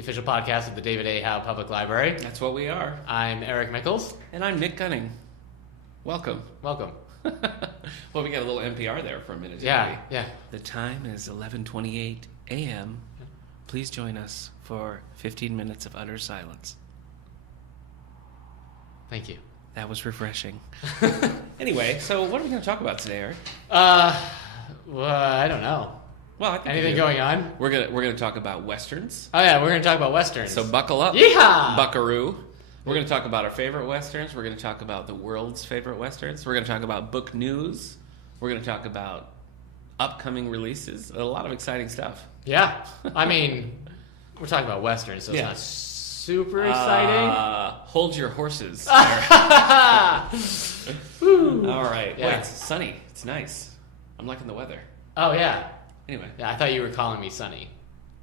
the official podcast of the David A. Howe Public Library. That's what we are. I'm Eric Mickles. And I'm Nick Gunning. Welcome. Welcome. Well, we got a little NPR there for a minute. Yeah. The time is 11:28 a.m. Please join us for 15 minutes of utter silence. Thank you. That was refreshing. Anyway, so what are we going to talk about today, Eric? Well, I don't know. Well, I think anything going on? We're gonna talk about westerns. Oh yeah, we're gonna talk about westerns. So buckle up, yeehaw, buckaroo. We're gonna talk about our favorite westerns. We're gonna talk about the world's favorite westerns. We're gonna talk about book news. We're gonna talk about upcoming releases. A lot of exciting stuff. Yeah, I mean, we're talking about westerns, so it's not super exciting. Hold your horses. All right. Yeah. Wait, it's sunny. It's nice. I'm liking the weather. Oh yeah. Anyway. Yeah, I thought you were calling me Sunny.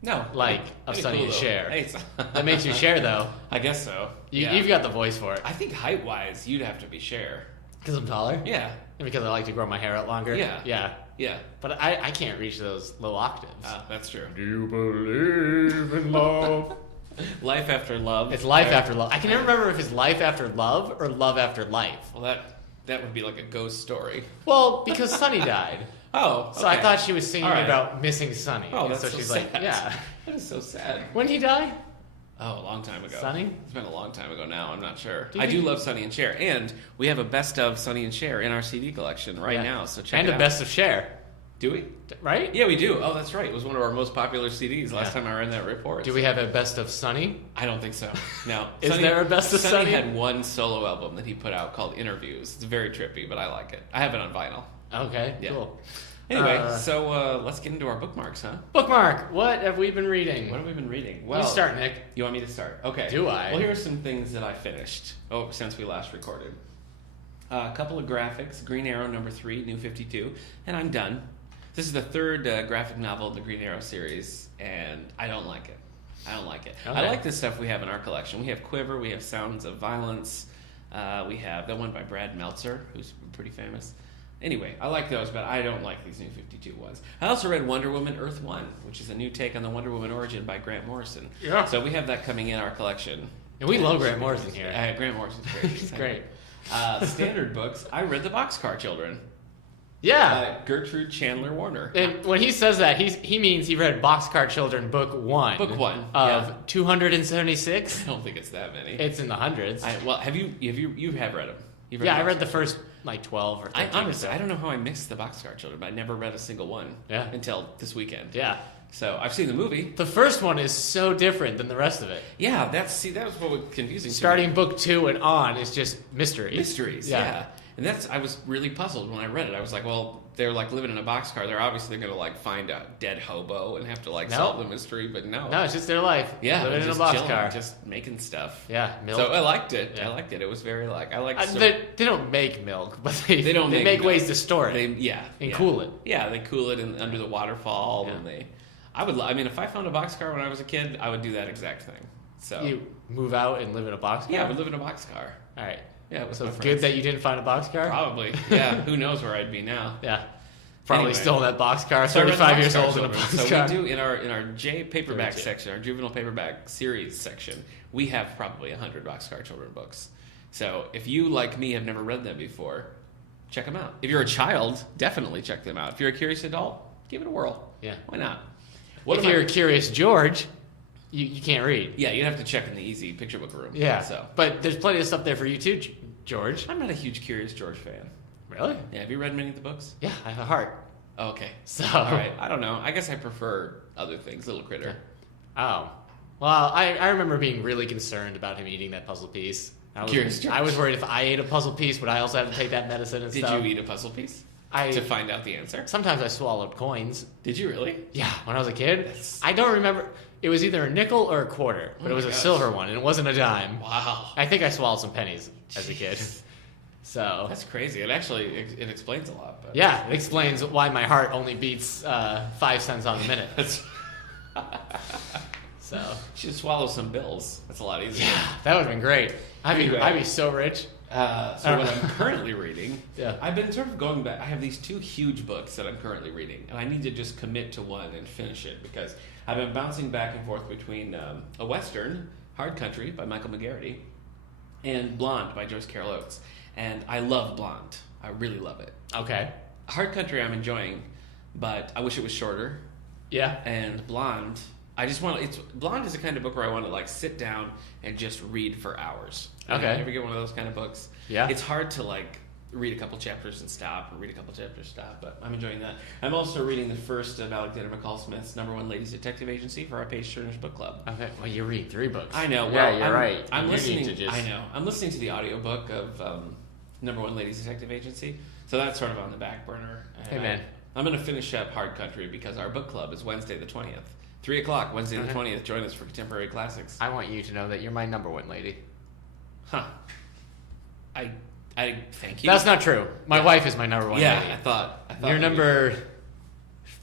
No. Like of Pretty Sunny cool, and though. Cher. Hey, that makes you Cher, though. I guess so. You've got the voice for it. I think height-wise, you'd have to be Cher. Because I'm taller? Yeah. And because I like to grow my hair out longer? Yeah. But I can't reach those low octaves. That's true. Do you believe in love? Life After Love. It's Life After Love. I can never remember if it's Life After Love or Love After Life. Well, that would be like a ghost story. Well, because Sunny died. Oh, okay. So I thought she was singing right. about missing Sunny. Oh, and that's so so she's sad. like, yeah. That is so sad. When did he die? Oh, a long time ago. Sunny? It's been a long time ago now. I'm not sure. Do you I do think- love Sonny and Cher. And we have a best of Sonny and Cher in our CD collection right now. So check and it a out. best of Cher. Do we? Right? Yeah, we do. Oh, that's right. It was one of our most popular CDs last time I ran that report. Do we have a best of Sunny? I don't think so. No. Is there a best of Sonny Sunny? had one solo album that he put out called Interviews. It's very trippy, but I like it. I have it on vinyl. Okay, Yeah. cool. Anyway, so let's get into our bookmarks, huh? Bookmark, what have we been reading? What have we been reading? You start, Nick. You want me to start? Okay. Do I? Well, here are some things that I finished. Oh, since we last recorded. A couple of graphics. Green Arrow #3, New 52, and I'm done. This is the third graphic novel in the Green Arrow series, and I don't like it. Okay. I like the stuff we have in our collection. We have Quiver, we have Sounds of Violence, we have that one by Brad Meltzer, who's pretty famous. Anyway, I like those, but I don't like these New 52 ones. I also read Wonder Woman Earth 1, which is a new take on the Wonder Woman origin by Grant Morrison. Yeah. So we have that coming in our collection. And we love Grant Morrison here. Grant Morrison's great. He's great. Standard books. I read The Boxcar Children. Yeah. Gertrude Chandler Warner. And when he says that, he means he read Boxcar Children Book 1. Book 1. Of 276. I don't think it's that many. It's in the hundreds. Well, you have read them? You've read Yeah, The I read Boxcar the first 12 or 13. Honestly, I don't know how I missed The Boxcar Children, but I never read a single one until this weekend. Yeah. So I've seen the movie. The first one is so different than the rest of it. Yeah, that was what was confusing. Starting book 2 and on is just mysteries. Yeah. And I was really puzzled when I read it. I was like, well, they're like living in a boxcar. They're obviously going to like find a dead hobo and have to solve the mystery, but no. No, it's just their life. Yeah, living in a just boxcar, chilling, just making stuff. Yeah, milk. So I liked it. Yeah. I liked it. It was very I like. They don't make milk, but they don't make make ways milk. to store it. And cool it. Yeah, they cool it under the waterfall, and I mean, if I found a boxcar when I was a kid, I would do that exact thing. So you move out and live in a boxcar. Yeah, I would live in a boxcar. All right. Yeah, so it's good that you didn't find a boxcar? Probably. Yeah, who knows where I'd be now. Yeah. Probably still in that boxcar, So 35 years old in a boxcar. So we do, in our J paperback section, our juvenile paperback series section, we have probably 100 Boxcar Children books. So if you, like me, have never read them before, check them out. If you're a child, definitely check them out. If you're a curious adult, give it a whirl. Yeah. Why not? If you're a curious George, you can't read. Yeah, you'd have to check in the easy picture book room. Yeah. So. But there's plenty of stuff there for you too, George. I'm not a huge Curious George fan. Really? Yeah, have you read many of the books? Yeah, I have a heart. Oh, okay. So. All right. I don't know. I guess I prefer other things. Little Critter. Oh. Well, I remember being really concerned about him eating that puzzle piece. Curious George. I was worried if I ate a puzzle piece, would I also have to take that medicine and stuff? Did you eat a puzzle piece? To find out the answer? Sometimes I swallowed coins. Did you really? Yeah, when I was a kid. I don't remember. It was either a nickel or a quarter, but it was a silver one, and it wasn't a dime. Wow. I think I swallowed some pennies as a kid. So that's crazy. It actually it explains a lot. But. Yeah, it explains why my heart only beats 5 cents on the minute. So you should swallow some bills. That's a lot easier. Yeah, that would have been great. I'd be so rich. So what I'm currently reading, Yeah. I've been sort of going back. I have these 2 huge books that I'm currently reading, and I need to just commit to one and finish it because I've been bouncing back and forth between a Western, Hard Country by Michael McGarity, and Blonde by Joyce Carol Oates. And I love Blonde. I really love it. Okay. Hard Country I'm enjoying, but I wish it was shorter. Yeah. And Blonde, Blonde is the kind of book where I want to like sit down and just read for hours. Okay. You ever get one of those kind of books? Yeah. It's hard to like read a couple chapters and stop, or read a couple chapters stop, but I'm enjoying that. I'm also reading the first of Alexander McCall Smith's #1 Ladies Detective Agency for our Page Turners Book Club. Okay. Well, you're reading 3 books. I know. Yeah, Well, you're right. I'm You listening. need to just... I know. I'm listening to the audiobook of #1 Ladies Detective Agency, so that's sort of on the back burner. And Hey, man. I'm going to finish up Hard Country because our book club is Wednesday the 20th. 3 o'clock, Wednesday the 20th. Join us for Contemporary Classics. I want you to know that you're my #1 lady. Huh. I thank you. That's not true. My wife is my #1 lady. Yeah, I thought You're maybe- number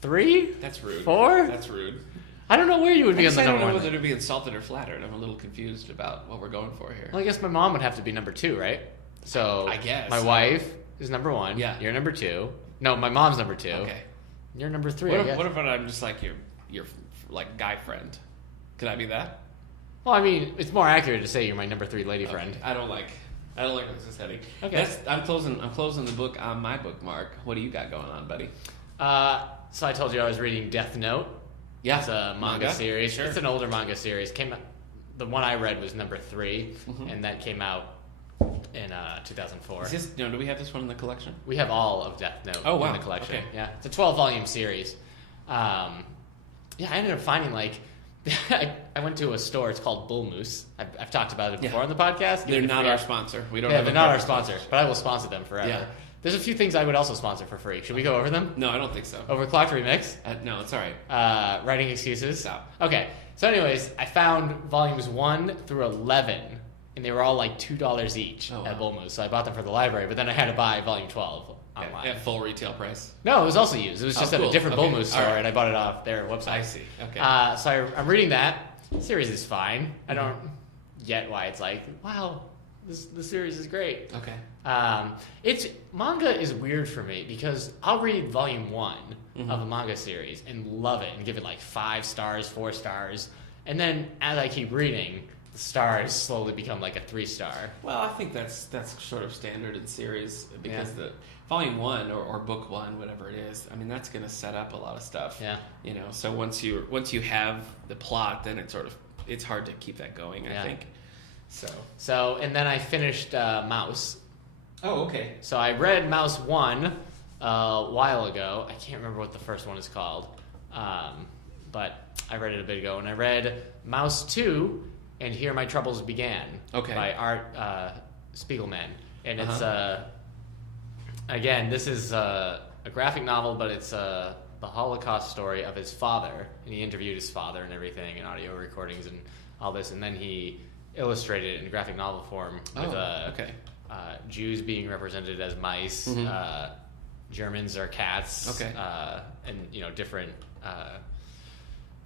3? That's rude. 4? That's rude. I don't know where you would be on the I don't know #1. whether to be insulted or flattered. I'm a little confused about what we're going for here. Well, I guess my mom would have to be number 2, right? So I guess. my wife is #1. Yeah. You're number 2. No, my mom's number 2. Okay. You're number 3. What I if, guess. what if I'm just like your like guy friend? Could I be that? Well, I mean, it's more accurate to say you're my number 3 lady friend. Okay. I don't like where this is heading. Okay. I'm closing the book on my bookmark. What do you got going on, buddy? So I told you I was reading Death Note. Yeah. It's a manga series. Sure. It's an older manga series. The one I read was number 3, and that came out in 2004. Do we have this one in the collection? We have all of Death Note Oh, wow. in the collection. Okay. Yeah, it's a 12-volume series. I ended up finding I went to a store. It's called Bull Moose. I've talked about it before on the podcast. They're not our sponsor. We don't. Yeah, have they're not our sponsor, but I will sponsor them forever. Yeah. There's a few things I would also sponsor for free. Should we go over them? No, I don't think so. Overclocked Remix. No, it's all right. Writing Excuses. Stop. Okay. So anyways, I found volumes 1 through 11, and they were all like $2 each at Bull Moose. So I bought them for the library, but then I had to buy volume 12 online. At full retail price. No, it was also used. It was just at a different Bull Moose store, All right. and I bought it off their website. I see. Okay. So I'm reading that. The series is fine. I don't get why it's like, wow, the series is great. Okay. It's manga is weird for me because I'll read volume 1 of a manga series and love it and give it like 5 stars, 4 stars, and then as I keep reading, the stars slowly become like a 3-star. Well, I think that's sort of standard in series because the volume 1 or book 1, whatever it is, I mean that's going to set up a lot of stuff. Yeah. So once you have the plot, then it's hard to keep that going. I think. So and then I finished Mouse. Oh, okay. So I read Mouse 1 a while ago. I can't remember what the first one is called, but I read it a bit ago. And I read Mouse 2 and Here My Troubles Began by Art Spiegelman. And it's, again, this is a graphic novel, but it's the Holocaust story of his father. And he interviewed his father and everything, and audio recordings and all this. And then he illustrated it in graphic novel form with Jews being represented as mice, Germans are cats, and different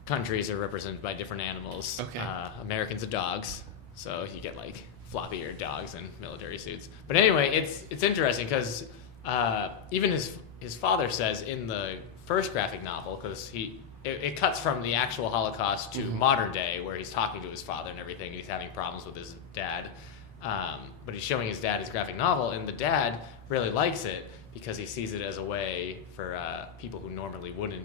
countries are represented by different animals. Americans are dogs, so you get like floppy-eared dogs in military suits. But anyway, it's interesting because even his father says in the first graphic novel, because it cuts from the actual Holocaust to modern day, where he's talking to his father and everything, and he's having problems with his dad. But he's showing his dad his graphic novel, and the dad really likes it because he sees it as a way for people who normally wouldn't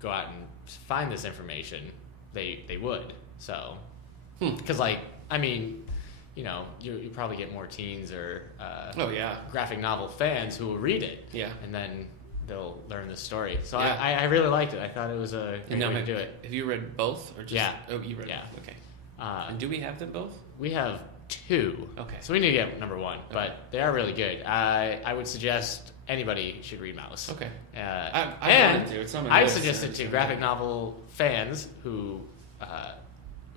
go out and find this information, they would. So, because you probably get more teens or graphic novel fans who will read it, and then they'll learn this story. So I really liked it. I thought it was a great way to do it. Have you read both or just? Yeah. Oh, you read. Yeah. Both. Okay. And do we have them both? We have 2. Okay. So we need to get number 1, but they are really good. I would suggest anybody should read Mouse. Okay. I suggest it to graphic novel fans who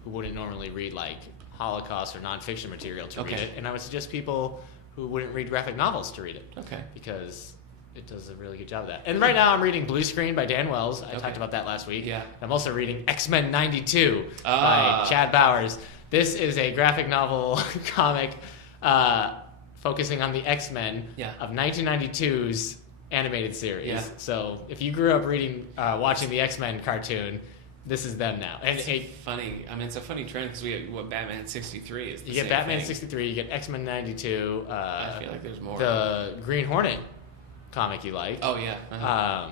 wouldn't normally read like Holocaust or nonfiction material to read it, and I would suggest people who wouldn't read graphic novels to read it. Okay. Because it does a really good job of that. And right now I'm reading Blue Screen by Dan Wells. I talked about that last week. Yeah. I'm also reading X-Men 92 by Chad Bowers. This is a graphic novel comic focusing on the X-Men Yeah. of 1992's animated series. Yeah. So if you grew up watching the X-Men cartoon, this is them now. And Funny. I mean, it's a funny trend because we have Batman 63 is the you same get Batman thing. 63, you get X-Men 92. I feel like there's more. The Green Hornet comic you like. Oh, yeah. Uh-huh.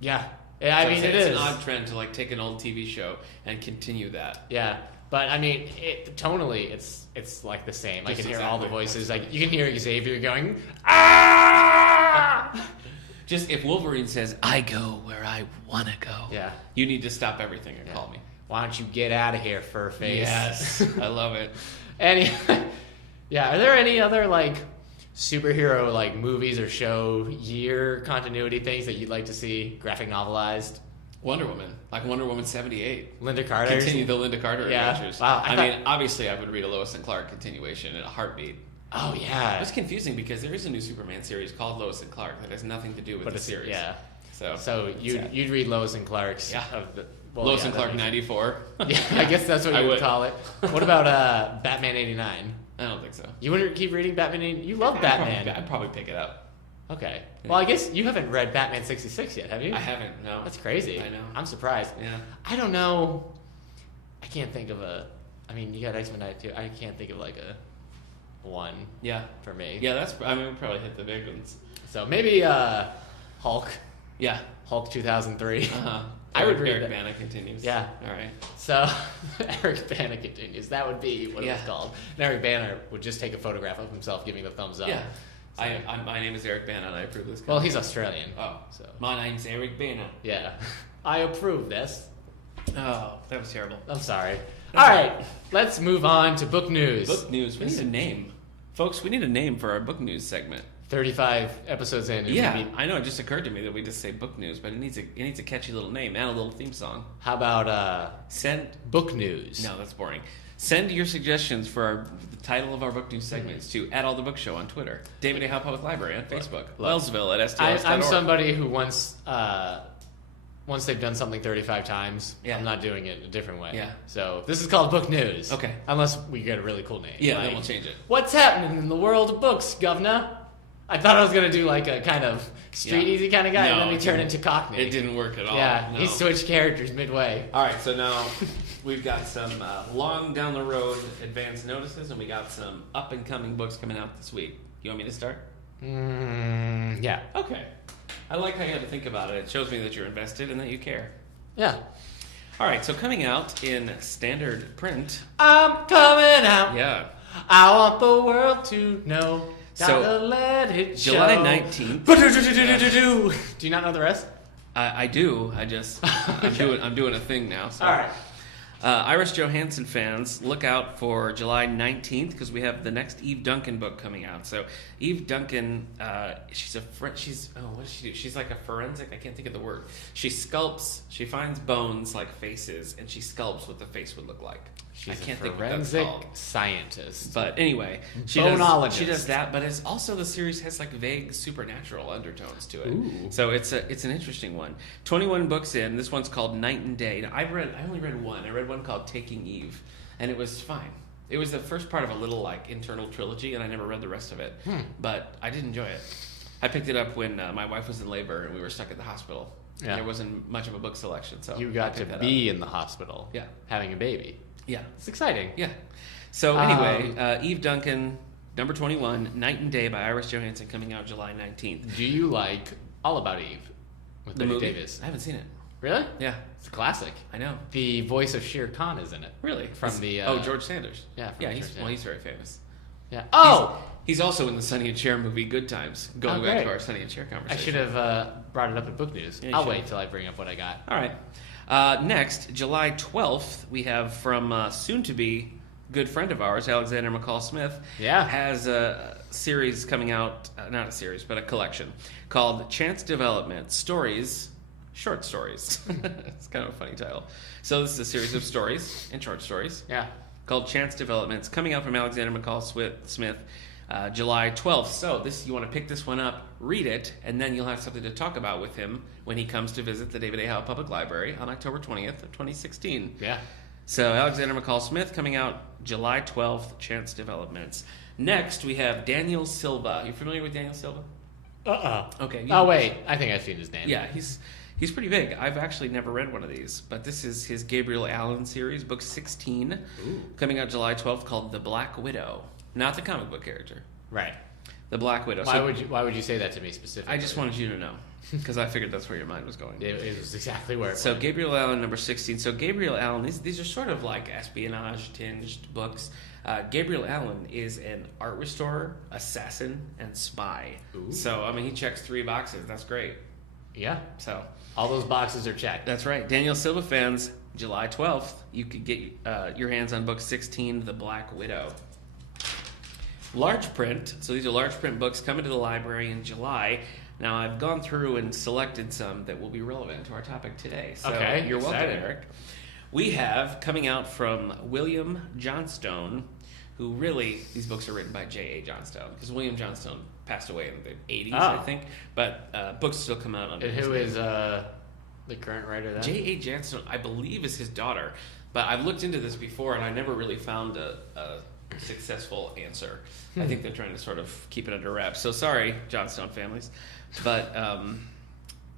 Yeah. I mean, it's it is an odd trend to like take an old TV show and continue that. Yeah, but I mean, tonally, it's like the same. I can hear all the voices. Like you can hear Xavier going, ah! Just if Wolverine says, "I go where I wanna go," Yeah, you need to stop everything and call me. Why don't you get out of here, Furface? Yes, I love it. Anyway, yeah. Are there any other like superhero like movies or show year continuity things that you'd like to see graphic novelized? Wonder Woman, like Wonder Woman 78. Linda Carter. Continue the Linda Carter Yeah. adventures. Wow, I mean, obviously, I would read a Lois and Clark continuation in a heartbeat. Oh yeah. It's confusing because there is a new Superman series called Lois and Clark that has nothing to do with the series. Yeah. So you'd read Lois and Clark's. Yeah. Lois and Clark 94. Yeah, I guess that's what I you would would. call it. What about Batman 89? I don't think so. You wouldn't keep reading Batman 89? You love Batman. I'd probably pick it up. Okay. Well, I guess you haven't read Batman 66 yet, have you? I haven't, no. That's crazy. I know. I'm surprised. Yeah. I don't know. I can't think of I mean, you got X-Men 92. I can't think of like a one Yeah. for me. Yeah, we probably hit the big ones. So maybe Hulk. Yeah. Hulk 2003. Uh-huh. I would read Eric that. Bana continues. Yeah. All right. So Eric Bana continues. That would be what it was Yeah. called. And Eric Bana would just take a photograph of himself giving the thumbs up. Yeah. So- My name is Eric Bana and I approve this. Well, he's Australian. Oh. So My name's Eric Bana. yeah, I approve this. Oh, that was terrible. I'm sorry. All right, let's move on to book news. Book news. We need a name. Folks, we need a name for our book news segment. 35 episodes in. And Yeah, maybe, I know. It just occurred to me that we just say book news, but it needs a catchy little name and a little theme song. how about Send. book news? No, that's boring. Send your suggestions for the title of our book news segments to @AllTheBookShow on Twitter, David A. Howe Public Library on Facebook, Wellsville at STLs.org. I'm somebody who once they've done something 35 times, Yeah. I'm not doing it a different way. Yeah. So this is called book news. Okay. Unless we get a really cool name. Yeah, like, then we'll change it. What's happening in the world of books, governor? I thought I was going to do like a kind of street Yeah. easy kind of guy, No, and then he it turned didn't. into Cockney. It didn't work at all. Yeah, no. he switched characters midway. All right, so now we've got some long down the road advance notices, and we got some up and coming books coming out this week. You want me to start? Yeah. Okay. I like how you had to think about it. It shows me that you're invested and that you care. Yeah. All right, so coming out in standard print. I'm coming out. Yeah. I want the world to know. So, Gotta let it show. July 19th. Do you not know the rest? I do. I'm doing a thing now. So. All right. Iris Johansson fans, look out for July 19th because we have the next Eve Duncan book coming out. So Eve Duncan, what does she do? She's like a forensic. I can't think of the word. She sculpts. She finds bones like faces, and she sculpts what the face would look like. She's I can't a think what that's forensic called. scientist. But anyway, she Bonologist. does that. But it's also the series has like vague supernatural undertones to it. Ooh. So it's an interesting one. 21 books in. This one's called Night and Day. Now, I only read one. I read one called Taking Eve, and it was fine. It was the first part of a little like internal trilogy, and I never read the rest of it. But I did enjoy it. I picked it up when my wife was in labor and we were stuck at the hospital. Yeah. And there wasn't much of a book selection, so You I got to picked that be in the hospital. Yeah. Having a baby. Yeah. It's exciting. Yeah. So anyway, Eve Duncan, number 21, Night and Day by Iris Johansson, coming out July 19th. Do you like All About Eve with The Betty movie? Davis? I haven't seen it. Really? Yeah, It's a classic. I know. The voice of Shere Khan is in it. Really? From the George Sanders. yeah, from Yeah, George he's Sanders. very famous. Yeah. Oh, He's also in the Sonny and Cher movie Good Times. Going Oh, back great. to our Sonny and Cher I conversation. should have brought it up in book news. Yeah, you I'll should. wait till I bring up what I got. All right. Next, July 12th, we have from soon-to-be good friend of ours, Alexander McCall Smith. Yeah. Has a series coming out, not a series, but a collection called Chance Development Stories, Short Stories. It's kind of a funny title. So this is a series of stories and short stories Yeah. called Chance Development. It's coming out from Alexander McCall Smith. July 12th. So you want to pick this one up, read it, and then you'll have something to talk about with him when he comes to visit the David A. Howe Public Library on October 20th of 2016. Yeah. So Alexander McCall Smith coming out July 12th, Chance Developments. Next, we have Daniel Silva. You familiar with Daniel Silva? Okay. Oh, wait. I think I've seen his name. Yeah, he's pretty big. I've actually never read one of these, but this is his Gabriel Allen series, book 16, coming out July 12th, called The Black Widow. Not the comic book character. Right. The Black Widow. Why would you say that to me specifically? I just wanted you to know, because I figured that's where your mind was going. It was exactly where it So went. Gabriel Allen, number 16. So Gabriel Allen, these are sort of like espionage-tinged books. Gabriel Allen is an art restorer, assassin, and spy. Ooh. So, I mean, he checks 3 boxes. That's great. Yeah. So All those boxes are checked. that's right. Daniel Silva fans, July 12th, you could get your hands on book 16, The Black Widow. Large print. So these are large print books coming to the library in July. Now, I've gone through and selected some that will be relevant to our topic today. So Okay, you're welcome, excited. Eric. We have, coming out from William Johnstone, who really, these books are written by J.A. Johnstone, because William Johnstone passed away in the 80s, I think, but books still come out under And his who name. is the current writer then? J.A. Johnstone, I believe, is his daughter, but I've looked into this before, and I never really found a successful answer. I think they're trying to sort of keep it under wraps. So sorry, Johnstone families. But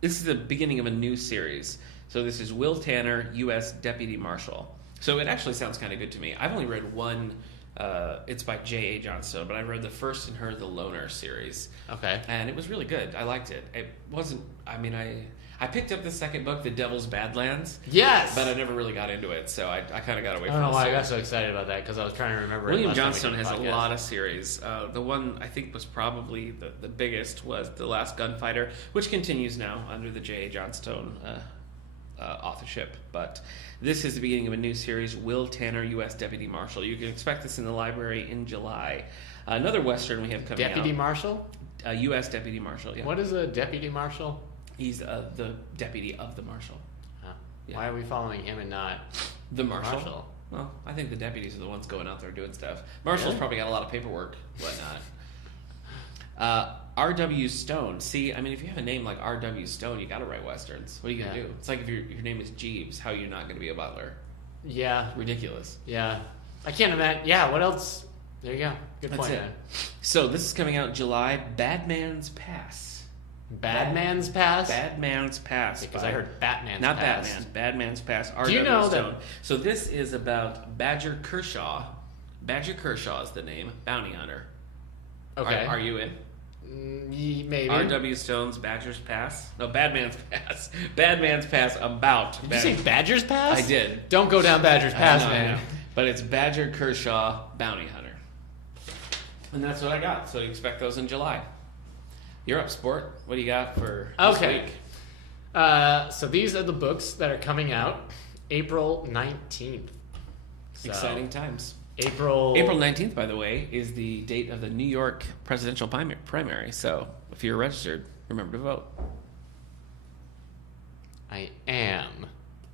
this is the beginning of a new series. So this is Will Tanner, U.S. Deputy Marshal. So it actually sounds kind of good to me. I've only read one. It's by J.A. Johnstone, but I read the first in her The Loner series. Okay. And it was really good. I liked it. It wasn't... I mean, I picked up the second book, The Devil's Badlands. Yes! But I never really got into it, so I kind of got away I from don't know it. why I got so excited about that, because I was trying to remember William it last time we Johnstone did has the a podcast. lot of series. The one I think was probably the biggest was The Last Gunfighter, which continues now under the J.A. Johnstone authorship. But this is the beginning of a new series, Will Tanner, U.S. Deputy Marshal. You can expect this in the library in July. Another Western we have coming Deputy out. Marshal? U.S. Deputy Marshal, yeah. What is a deputy marshal? He's the deputy of the marshal. Huh. Yeah. Why are we following him and not The marshal? Well, I think the deputies are the ones going out there doing stuff. Marshal's Really? probably got a lot of paperwork, whatnot. R.W. Stone. See, I mean, if you have a name like R.W. Stone, you got to write westerns. What are you gonna Yeah. do? It's like if your name is Jeeves, how are you not gonna be a butler? Yeah. Ridiculous. Yeah. I can't imagine. Yeah, what else? There you go. Good That's point, it. man. So this is coming out July. Bad Man's Pass. Bad Man's Pass? Bad Man's Pass. Because by- I heard Batman's Not Pass. Batman. Bad Man's Pass. Do R.W. you know that- Stone. So this is about Badger Kershaw. Badger Kershaw is the name. Bounty hunter. Okay. Are you in? Maybe. R.W. Stone's Badger's Pass? No, Bad Man's Pass. Bad Man's Pass about... Did you say Badger's Pass? I did. Don't go down Badger's Pass, I know, man. I know. But it's Badger Kershaw Bounty Hunter. And that's what I got. So you expect those in July. You're up, Sport. What do you got for this week? So these are the books that are coming out April 19th. So, Exciting times. April 19th, by the way, is the date of the New York presidential primary. So if you're registered, remember to vote. I am.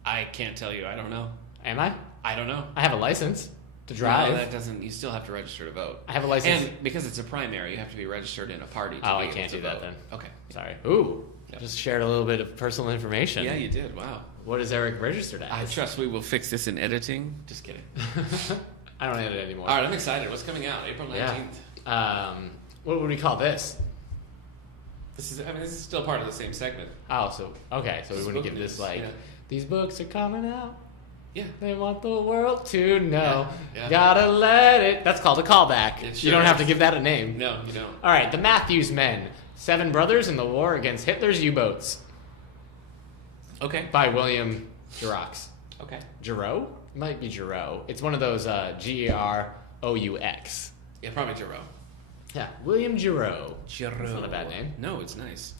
I can't tell you. I don't know. Am I? I don't know. I have a license to drive. No, that doesn't. You still have to register to vote. I have a license. And because it's a primary, you have to be registered in a party. To Oh, be I able can't to do that vote. then. Okay. Sorry. Ooh. Yep. Just shared a little bit of personal information. Yeah, you did. Wow. What is Eric registered as? I trust we will fix this in editing. Just kidding. I don't edit anymore. All right, I'm excited. What's coming out? April 19th. Yeah. What would we call this? This is still part of the same segment. Oh, so okay. So we This wouldn't book give this news, like yeah. these books are coming out. Yeah. They want the world to know. Yeah. Gotta let it. That's called a callback. It You sure don't have to is. give that a name. No, you don't. All right, the Matthews Men, 7 Brothers in the War Against Hitler's U-Boats Okay. by William Giroux. Okay. Giroux? Might be Giroux. It's one of those Geroux. Yeah, probably Jerome. Yeah, William Giroux. That's not a bad name. No, it's nice.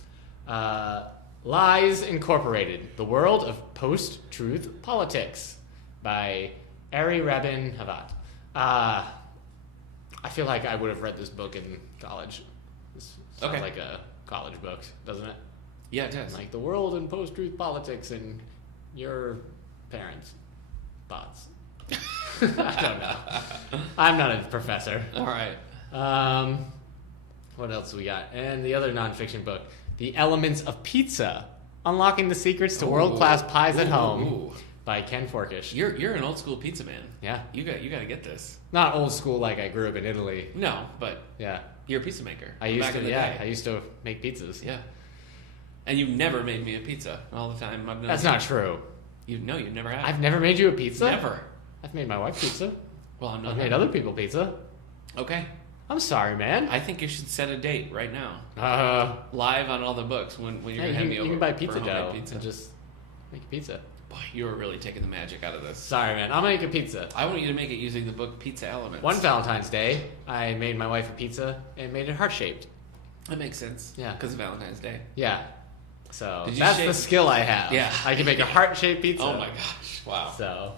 Lies Incorporated, The World of Post-Truth Politics by Ari Rabin Havat. I feel like I would have read this book in college. This sounds Okay. like a college book, doesn't it? Yeah, it does. Like the world and post-truth politics and your parents' thoughts. I don't know. I'm not a professor. All right. What else we got? And the other nonfiction book, The Elements of Pizza, Unlocking the Secrets to World-Class Pies at Home by Ken Forkish. You're an old school pizza man. Yeah. You got to get this. Not old school like I grew up in Italy. No, but Yeah. you're a pizza maker. I used back to. in the Yeah. day. I used to make pizzas. Yeah. And you've never made me a pizza all the time. I've known That's you. not true. You never have. I've never made you a pizza. Never. I've made my wife pizza. Well, I'm not. I've made other people pizza. Okay. I'm sorry, man. I think you should set a date right now, Live on all the books when you're Hey, gonna hand me you over. can buy for pizza homemade dough pizza. and just make a pizza. Boy, you are really taking the magic out of this. Sorry, man. I'll make a pizza. I want you to make it using the book Pizza Elements. One Valentine's Day, I made my wife a pizza and made it heart-shaped. That makes sense. Yeah. Because of Valentine's Day. Yeah. So Did you that's shape- the skill I have. Yeah. I can make a heart-shaped pizza. Oh my gosh! Wow. So,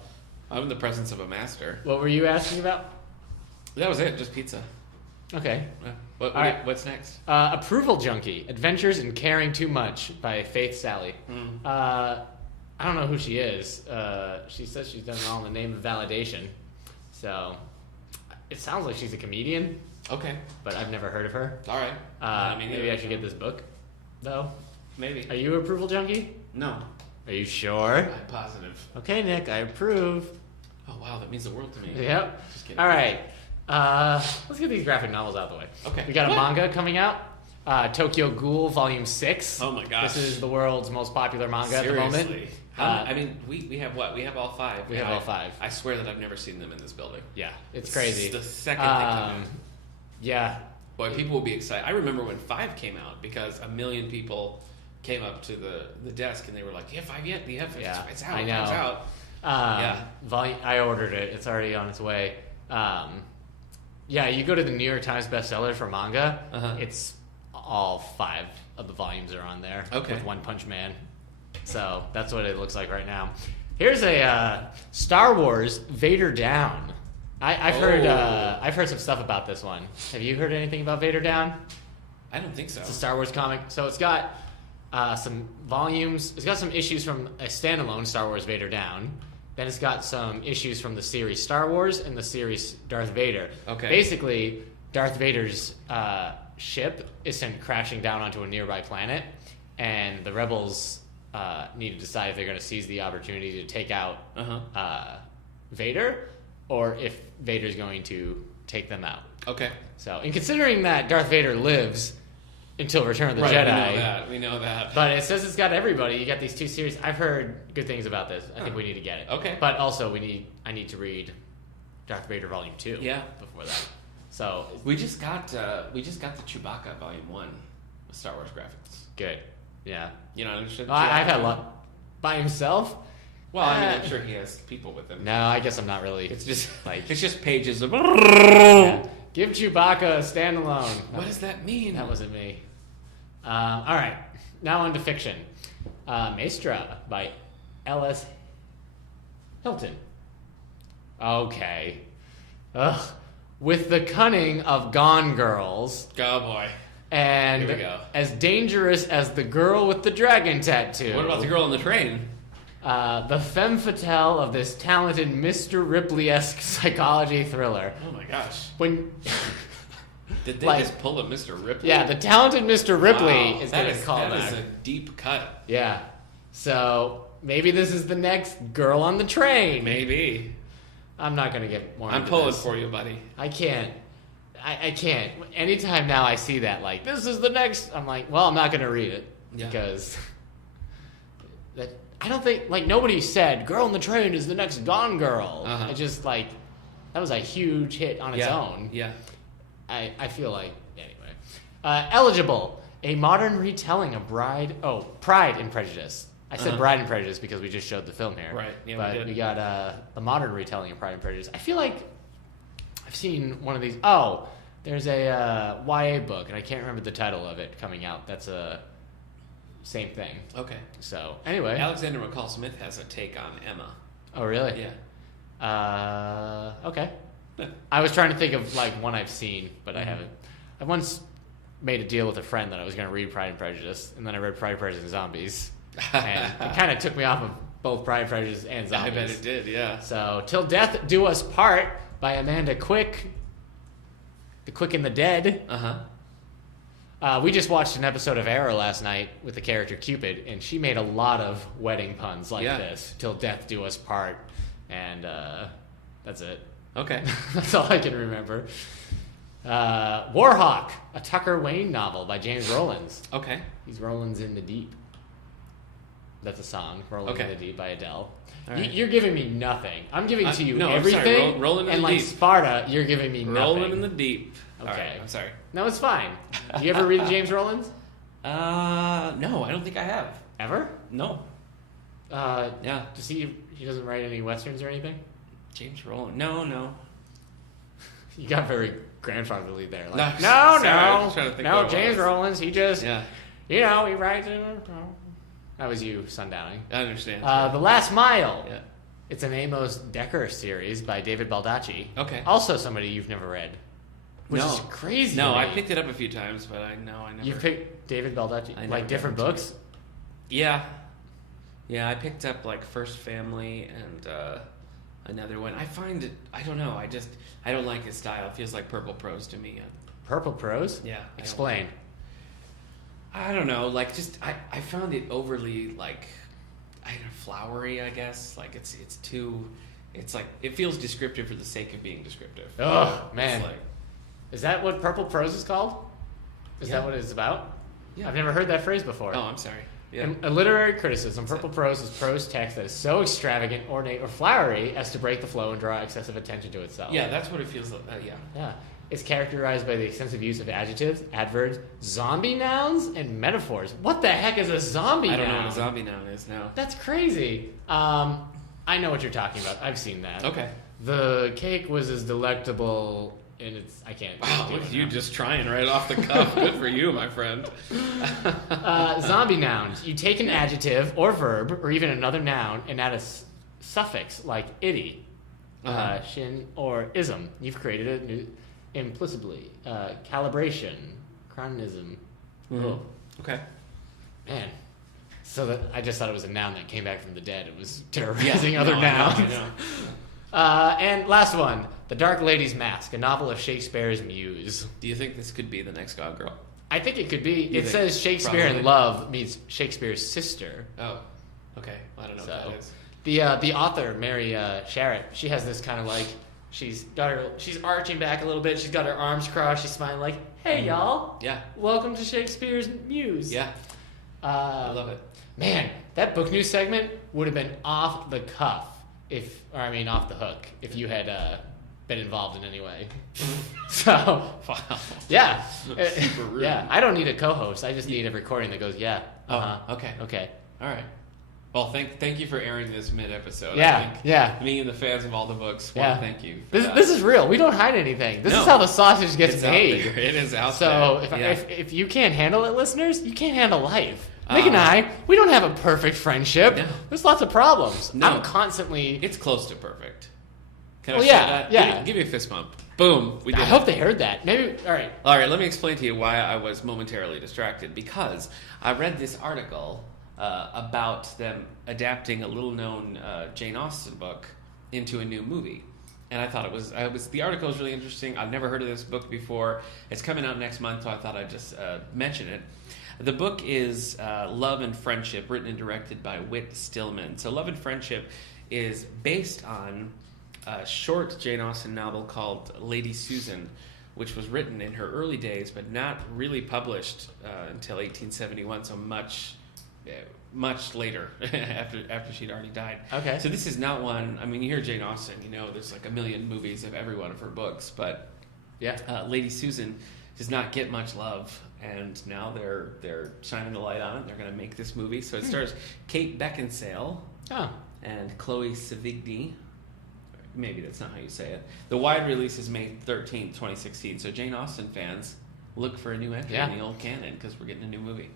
I'm in the presence of a master. what were you asking about? That was it. Just pizza. Okay. All right. What's next? Approval Junkie: Adventures in Caring Too Much by Faith Sally. I don't know who she is. She says she's done it all in the name of validation. So, it sounds like she's a comedian, Okay. but I've never heard of her. All right. Maybe I should get this book, though. Maybe. Are you an approval junkie? No. Are you sure? I'm positive. Okay, Nick, I approve. Oh wow, that means the world to me. Yep. Just kidding. All right. Let's get these graphic novels out of the way. Okay. We got a What? manga coming out. Tokyo Ghoul Volume 6. Oh my gosh. This is the world's most popular manga at the moment. Seriously. We have what? We have all five. We have all five. I swear that I've never seen them in this building. Yeah, it's crazy. It's the second they come out. Yeah. Boy, people will be excited. I remember when 5 came out because 1 million people came up to the desk and they were like, "You have 5 yet? You have Yeah, it's out. I know. It's out." I ordered it. It's already on its way. Yeah, you go to the New York Times bestseller for manga. Uh-huh. It's all 5 of the volumes are on there. Okay. With One Punch Man. So that's what it looks like right now. Here's a Star Wars Vader Down. I've heard some stuff about this one. Have you heard anything about Vader Down? I don't think so. It's a Star Wars comic. So it's got some volumes. It's got some issues from a standalone Star Wars Vader Down. Then it's got some issues from the series Star Wars and the series Darth Vader. Okay. Basically, Darth Vader's ship is sent crashing down onto a nearby planet, and the rebels need to decide if they're going to seize the opportunity to take out Vader, or if Vader's going to take them out. Okay. So, in considering that Darth Vader lives until Return of the Right, Jedi, we know that. but it says it's got everybody. You got these 2 series. I've heard good things about this. I think we need to get it. Okay. But also, I need to read Darth Vader Volume 2. Yeah. Before that. So We just got the Chewbacca Volume 1 with Star Wars graphics. good. Yeah. You know, I've had a lot by himself. Well, I mean, I'm sure he has people with him. No, I guess I'm not really. It's just like it's just pages of. yeah. Give Chewbacca a standalone. What does that mean? That wasn't me. All right, now on to fiction. Maestra by L.S. Hilton. Okay. Ugh. With the cunning of Gone Girls. Oh boy. And Here we go. as dangerous as the girl with the dragon tattoo. What about the girl on the train? The femme fatale of this talented Mr. Ripley-esque psychology thriller. Oh my gosh. When Did they Like- just pull a Mr. Ripley? yeah, the talented Mr. Ripley Wow, is that getting called That back. is a deep cut. Yeah. So maybe this is the next girl on the train. Maybe. I'm not gonna get more. I'm into pulling this. for you, buddy. I can't. I can't. Anytime now I see that, like, this is the next, I'm like, well, I'm not gonna read it Yeah. because that I don't think, like, nobody said "Girl on the Train" is the next Gone Girl. Uh-huh. It just, like, that was a huge hit on its own. Yeah. I feel like anyway. Eligible, a modern retelling of Pride and Prejudice. I said Bride and Prejudice because we just showed the film here. Right, yeah, we but did. we got a modern retelling of Pride and Prejudice. I feel like I've seen one of these. Oh, there's a YA book, and I can't remember the title of it coming out. That's a same thing. Okay. So anyway. Alexander McCall Smith has a take on Emma. Oh really? Yeah. Okay. I was trying to think of like one I've seen, but I haven't. I once made a deal with a friend that I was going to read Pride and Prejudice, and then I read Pride, Prejudice, and Zombies, and it kind of took me off of both Pride, Prejudice, and Zombies. I bet it did, yeah. So, Till Death Do Us Part by Amanda Quick. The Quick and the Dead. Uh-huh. We just watched an episode of Arrow last night with the character Cupid, and she made a lot of wedding puns like this. Till death do us part, and that's it. Okay. That's all I can remember. Warhawk, a Tucker Wayne novel by James Rowlands. Okay. He's Rowlands in the Deep. That's a song, Rolling in the Deep by Adele. Right. You're giving me nothing. I'm giving to you everything. Rolling in and the like deep. Sparta, you're giving me nothing. Rolling in the deep. Okay. Right, I'm sorry. No, it's fine. Do you ever read James Rowlands? No, I don't think I have. Ever? No. Yeah. Does he doesn't write any westerns or anything? James Rowland. No. You got very grandfatherly there. Like, no. James Rowlands, he just, he writes. That was you sundowning. I understand. The Last Mile. Yeah. It's an Amos Decker series by David Baldacci. Okay. Also somebody you've never read. Which is crazy. No, I picked it up a few times, but I never. You picked David Baldacci? Like different books? Yeah. Yeah, I picked up like First Family and another one. I find it, I don't know, I don't like his style. It feels like purple prose to me. Purple prose? Yeah. Explain. I don't know, like I found it overly like, I don't know, flowery, I guess. Like it's too, it's like, it feels descriptive for the sake of being descriptive. Oh, man. Is that what purple prose is called? Is that what it's about? Yeah. I've never heard that phrase before. Oh, I'm sorry. Yeah. In a literary criticism, purple prose is prose text that is so extravagant, ornate, or flowery as to break the flow and draw excessive attention to itself. Yeah, that's what it feels like. Yeah. It's characterized by the extensive use of adjectives, adverbs, zombie nouns, and metaphors. What the heck is a zombie noun? I don't know what a zombie noun is now. That's crazy. I know what you're talking about. I've seen that. Okay. The cake was as delectable, and I can't. Wow, look at you just trying right off the cuff. Good for you, my friend. Zombie nouns. You take an adjective or verb or even another noun and add a suffix like itty, shin, or ism. You've created a new implicitly. Calibration, chronism. Mm-hmm. Okay. Man. So I just thought it was a noun that came back from the dead. It was terrorizing other nouns. I know. And last one, The Dark Lady's Mask, a novel of Shakespeare's muse. Do you think this could be the next God Girl? I think it could be. It says Shakespeare in Love meets Shakespeare's sister. Oh, okay. Well, I don't know what that is. The author, Mary Sharratt, she has this kind of like, she's arching back a little bit. She's got her arms crossed. She's smiling like, hey, y'all. Yeah. Welcome to Shakespeare's muse. Yeah. I love it. Man, that book news segment would have been off the cuff off the hook if you had been involved in any way. So, wow. Yeah. Super rude. Yeah, I don't need a co-host. I just need a recording that goes, Okay. Okay. All right. Well, thank you for airing this mid-episode. Yeah, I think me and the fans of all the books want to thank you. This is real. We don't hide anything. This is how the sausage gets made. It is out there. So if you can't handle it, listeners, you can't handle life. Nick and I, we don't have a perfect friendship. No. There's lots of problems. No. I'm constantly... It's close to perfect. Can I say that? Yeah. Give me a fist bump. Boom. We did I hope they heard that. Maybe... All right, let me explain to you why I was momentarily distracted. Because I read this article about them adapting a little-known Jane Austen book into a new movie. And I thought the article was really interesting. I've never heard of this book before. It's coming out next month, so I thought I'd just mention it. The book is Love and Friendship, written and directed by Whit Stillman. So Love and Friendship is based on a short Jane Austen novel called Lady Susan, which was written in her early days, but not really published until 1871, so much later, after she'd already died. Okay. So this is not one, I mean, you hear Jane Austen, there's like a million movies of every one of her books, but Lady Susan does not get much love, and now they're shining the light on it. They're going to make this movie. So it stars Kate Beckinsale and Chloe Sevigny. Maybe that's not how you say it. The wide release is May 13th, 2016. So Jane Austen fans, look for a new entry in the old canon because we're getting a new movie.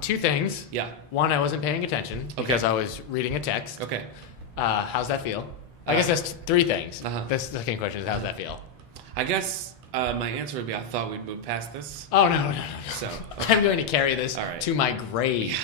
Two things. Yeah. One, I wasn't paying attention because I was reading a text. Okay. How's that feel? I guess that's three things. The second question is, how's that feel? I guess my answer would be I thought we'd move past this. Oh, no. So I'm going to carry this to my grave.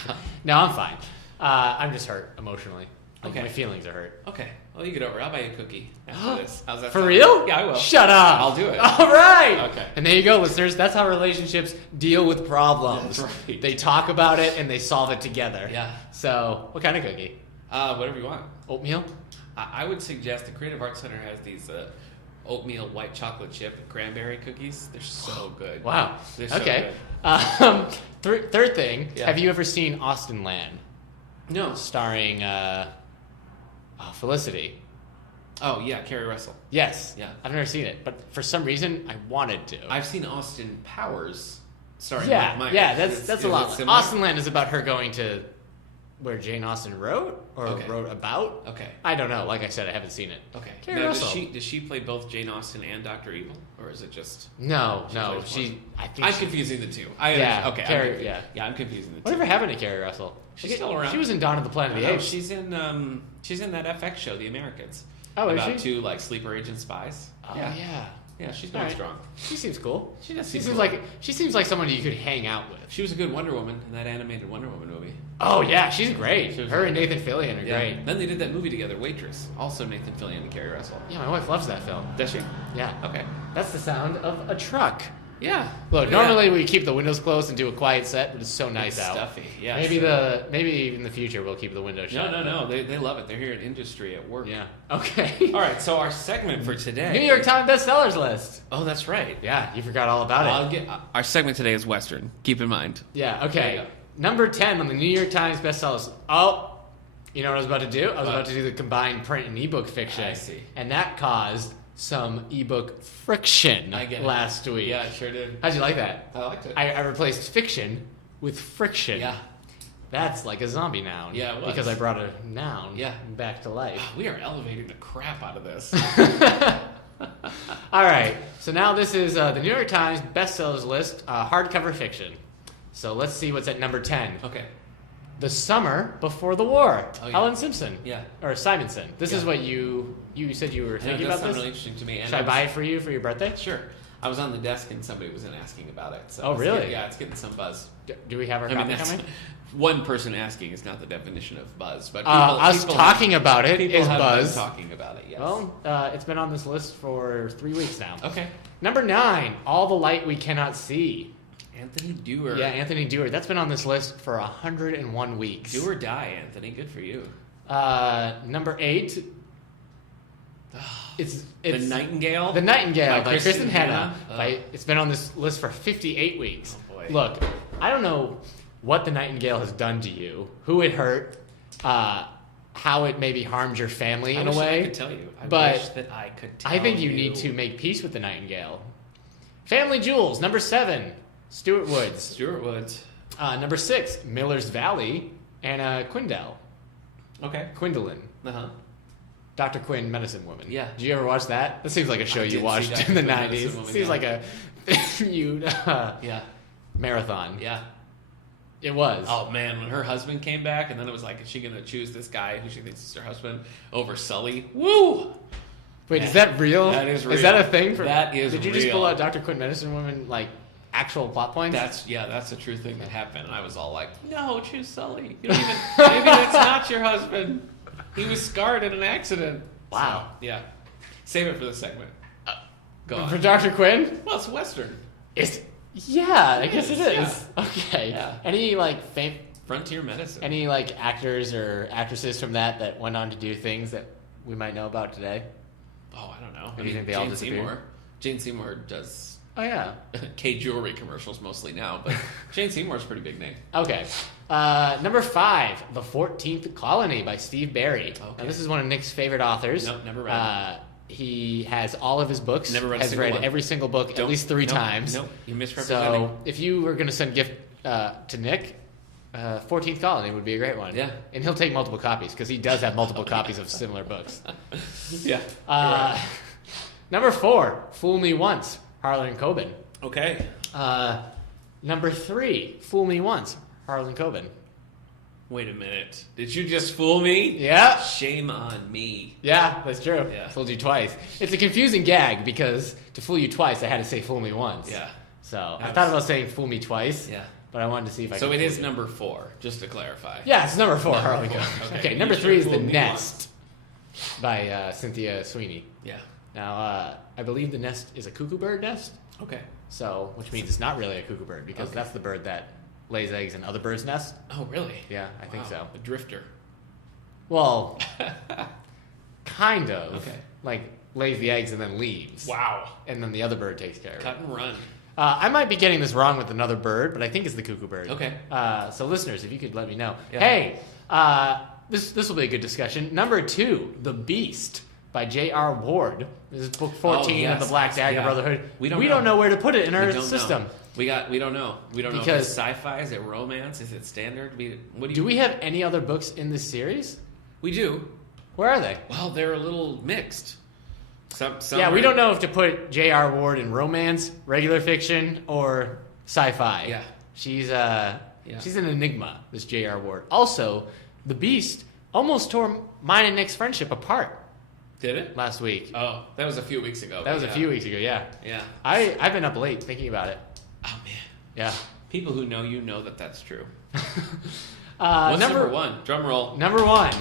No, I'm fine. I'm just hurt emotionally. Like, Okay. my feelings are hurt. Okay. Well, you get over it. I'll buy you a cookie after this. How's that For sound? real? Yeah, I will. Shut up. I'll do it. All right. Okay. And there you go, listeners. That's how relationships deal with problems. That's right. They talk about it and they solve it together. Yeah. So, what kind of cookie? Whatever you want. Oatmeal? I would suggest the Creative Arts Center has these oatmeal white chocolate chip cranberry cookies. They're so good. Wow. They're so Okay. good. Third thing. Yeah. Have you ever seen Austin Land? No. Starring Felicity. Oh, yeah, Carrie Russell. Yes. Yeah. I've never seen it, but for some reason I wanted to. I've seen Austin Powers starring yeah, Mike Myers. yeah, that's Is a it lot. similar? Austin Land is about her going to where Jane Austen wrote or Okay. wrote about. Okay. I don't know. Like I said, I haven't seen it. Okay. Carrie Now, Russell. does she play both Jane Austen and Dr. Evil, or is it just? No, She no. plays She. I think. I'm she, confusing the two. Yeah, Okay. Carrie- I'm confused. yeah. Yeah, I'm confusing the two. whatever happened to Carrie Russell? She's Look at- still around. She was in Dawn of the Planet of the No, Apes. she's in that FX show, The Americans. Oh, is about she? two like sleeper agent spies. Oh yeah. Yeah, she's going Alright. strong. She seems cool. She does She seem seems cool. like she seems like someone you could hang out with. She was a good Wonder Woman in that animated Wonder Woman movie. Oh yeah, she's great. She was Her and really Nathan Fillion are great. Then they did that movie together, Waitress. Also Nathan Fillion and Carrie Russell. Yeah, my wife loves that film. Does she? Yeah. Okay. That's the sound of a truck. Yeah. Look, Yeah. normally we keep the windows closed and do a quiet set, but it's so nice It's out. stuffy. Yeah. Maybe in the future we'll keep the windows shut. No. They love it. They're here at industry at work. Yeah. Okay. All right. So our segment for today. New York Times bestsellers list. Oh, that's right. Yeah, you forgot all about it. Our segment today is Western. Keep in mind. Yeah. There Okay. you go. Number 10 on the New York Times bestsellers. Oh, you know what I was about to do? I was What? about to do the combined print and ebook fiction. I see. And that caused some ebook friction I get it. last week. Yeah, it sure did. How'd you like that? I liked it. I replaced fiction with friction. Yeah. That's like a zombie noun. Yeah, it was. Because I brought a noun Yeah. back to life. We are elevating the crap out of this. All right. So now this is the New York Times bestsellers list, hardcover fiction. So let's see what's at number 10. Okay. The Summer Before the War. Oh, yeah. Ellen Simpson. Yeah. Or Simonson. This is Yeah. what you said you were Yeah, thinking that about sounds this. really interesting to me. And Should I buy it for you for your birthday? Sure. I was on the desk and somebody was in asking about it. So Oh, really? Yeah, it's getting some buzz. Do we have our I mean, copy that's coming? one person asking is not the definition of buzz, but people, Us people talking have, about it people is have buzz. been talking about it. Yes. Well, it's been on this list for 3 weeks now. okay. Number 9, All the Light We Cannot See. Anthony Dewar. Yeah, Anthony Dewar. That's been on this list for 101 weeks. Do or die, Anthony. Good for you. Number 8. It's the Nightingale. The Nightingale by Kristen Kristen Hanna. Hanna. It's been on this list for 58 weeks. Oh, boy. Look, I don't know what the Nightingale has done to you, who it hurt, how it maybe harmed your family in a I way. could tell you. I but wish that I could tell I think you need to make peace with the Nightingale. Family Jewels, number 7, Stuart Woods. Stuart Woods. Number 6, Miller's Valley, Anna Quindell. Okay. Quindolin. Uh-huh. Dr. Quinn, Medicine Woman. Yeah. Did you ever watch that? That seems like a show I you did see watched Dr. in the Quinn, 90s. Medicine Woman, Seems yeah. like a huge Yeah. marathon. Yeah. It was. Oh man, when her husband came back, and then it was like, is she gonna choose this guy who she thinks is her husband over Sully? Woo! Wait, Yeah. is that real? That is Is that real. a thing? That is Did you just real. pull out Dr. Quinn, Medicine Woman, like, actual plot points? That's a true thing that happened, and I was all like, no, choose Sully. You don't even maybe that's not your husband. He was scarred in an accident. Wow. So, yeah. Save it for the segment. Go on. For Dr. Quinn? Well, it's Western. Yeah, I guess it is. yeah. Okay. Yeah. Any, like, Frontier medicine. any, like, actors or actresses from that went on to do things that we might know about today? Oh, I don't know. Maybe you think they all Jane disappeared? Seymour. Jane Seymour does Oh, yeah. K jewelry commercials mostly now, but Jane Seymour's a pretty big name. Okay. Number 5, The 14th Colony by Steve Barry. Okay. Now, this is one of Nick's favorite authors. Nope, never read He has all of his books. Never read a has single read one. every single book at least 3 times. Nope, you misrepresenting. So if you were going to send a gift to Nick, 14th Colony would be a great one. Yeah. And he'll take multiple copies because he does have multiple copies of similar books. Yeah. Number 4, Fool Me Once, Harlan Coben. Okay. Number 3, Fool Me Once, Harlan Coben. Wait a minute. Did you just fool me? Yeah. Shame on me. Yeah, that's true. Yeah. Fooled you twice. It's a confusing gag because to fool you twice, I had to say fool me once. Yeah. So I thought about saying fool me twice. Yeah. but I wanted to see if I. So could it is fool you. number 4, just to clarify. Yeah, it's number 4. Number Harley 4. Quinn. Okay. Okay, number You 3 is should've The fooled me Nest by Cynthia Sweeney. Yeah. Now, I believe The Nest is a cuckoo bird nest. Okay. So, which means it's not really a cuckoo bird because that's the bird that lays eggs in other birds' nests. Oh, really? Yeah, I think so. A drifter. Well, kind of. Okay. Like lays the eggs and then leaves. Wow. And then the other bird takes care of it. Cut and run. I might be getting this wrong with another bird, but I think it's the cuckoo bird. Okay. So listeners, if you could let me know. Yeah. Hey, this will be a good discussion. Number 2, The Beast by J.R. Ward. This is book 14 of the Black Dagger Brotherhood. We don't know where to put it in our don't system. know. We don't know. We don't know if Because- it's sci-fi, is it romance, is it standard? Do we have any other books in this series? We do. Where are they? Well, they're a little mixed. Some Yeah, we are- don't know if to put J.R. Ward in romance, regular fiction, or sci-fi. Yeah. She's an enigma, this J.R. Ward. Also, The Beast almost tore mine and Nick's friendship apart Did it? last week. Oh, that was a few weeks ago. That was a few weeks ago, yeah. Yeah. I've been up late thinking about it. Oh, man. Yeah. People who know you know that that's true. What's What's number 1? Drum roll. Number 1,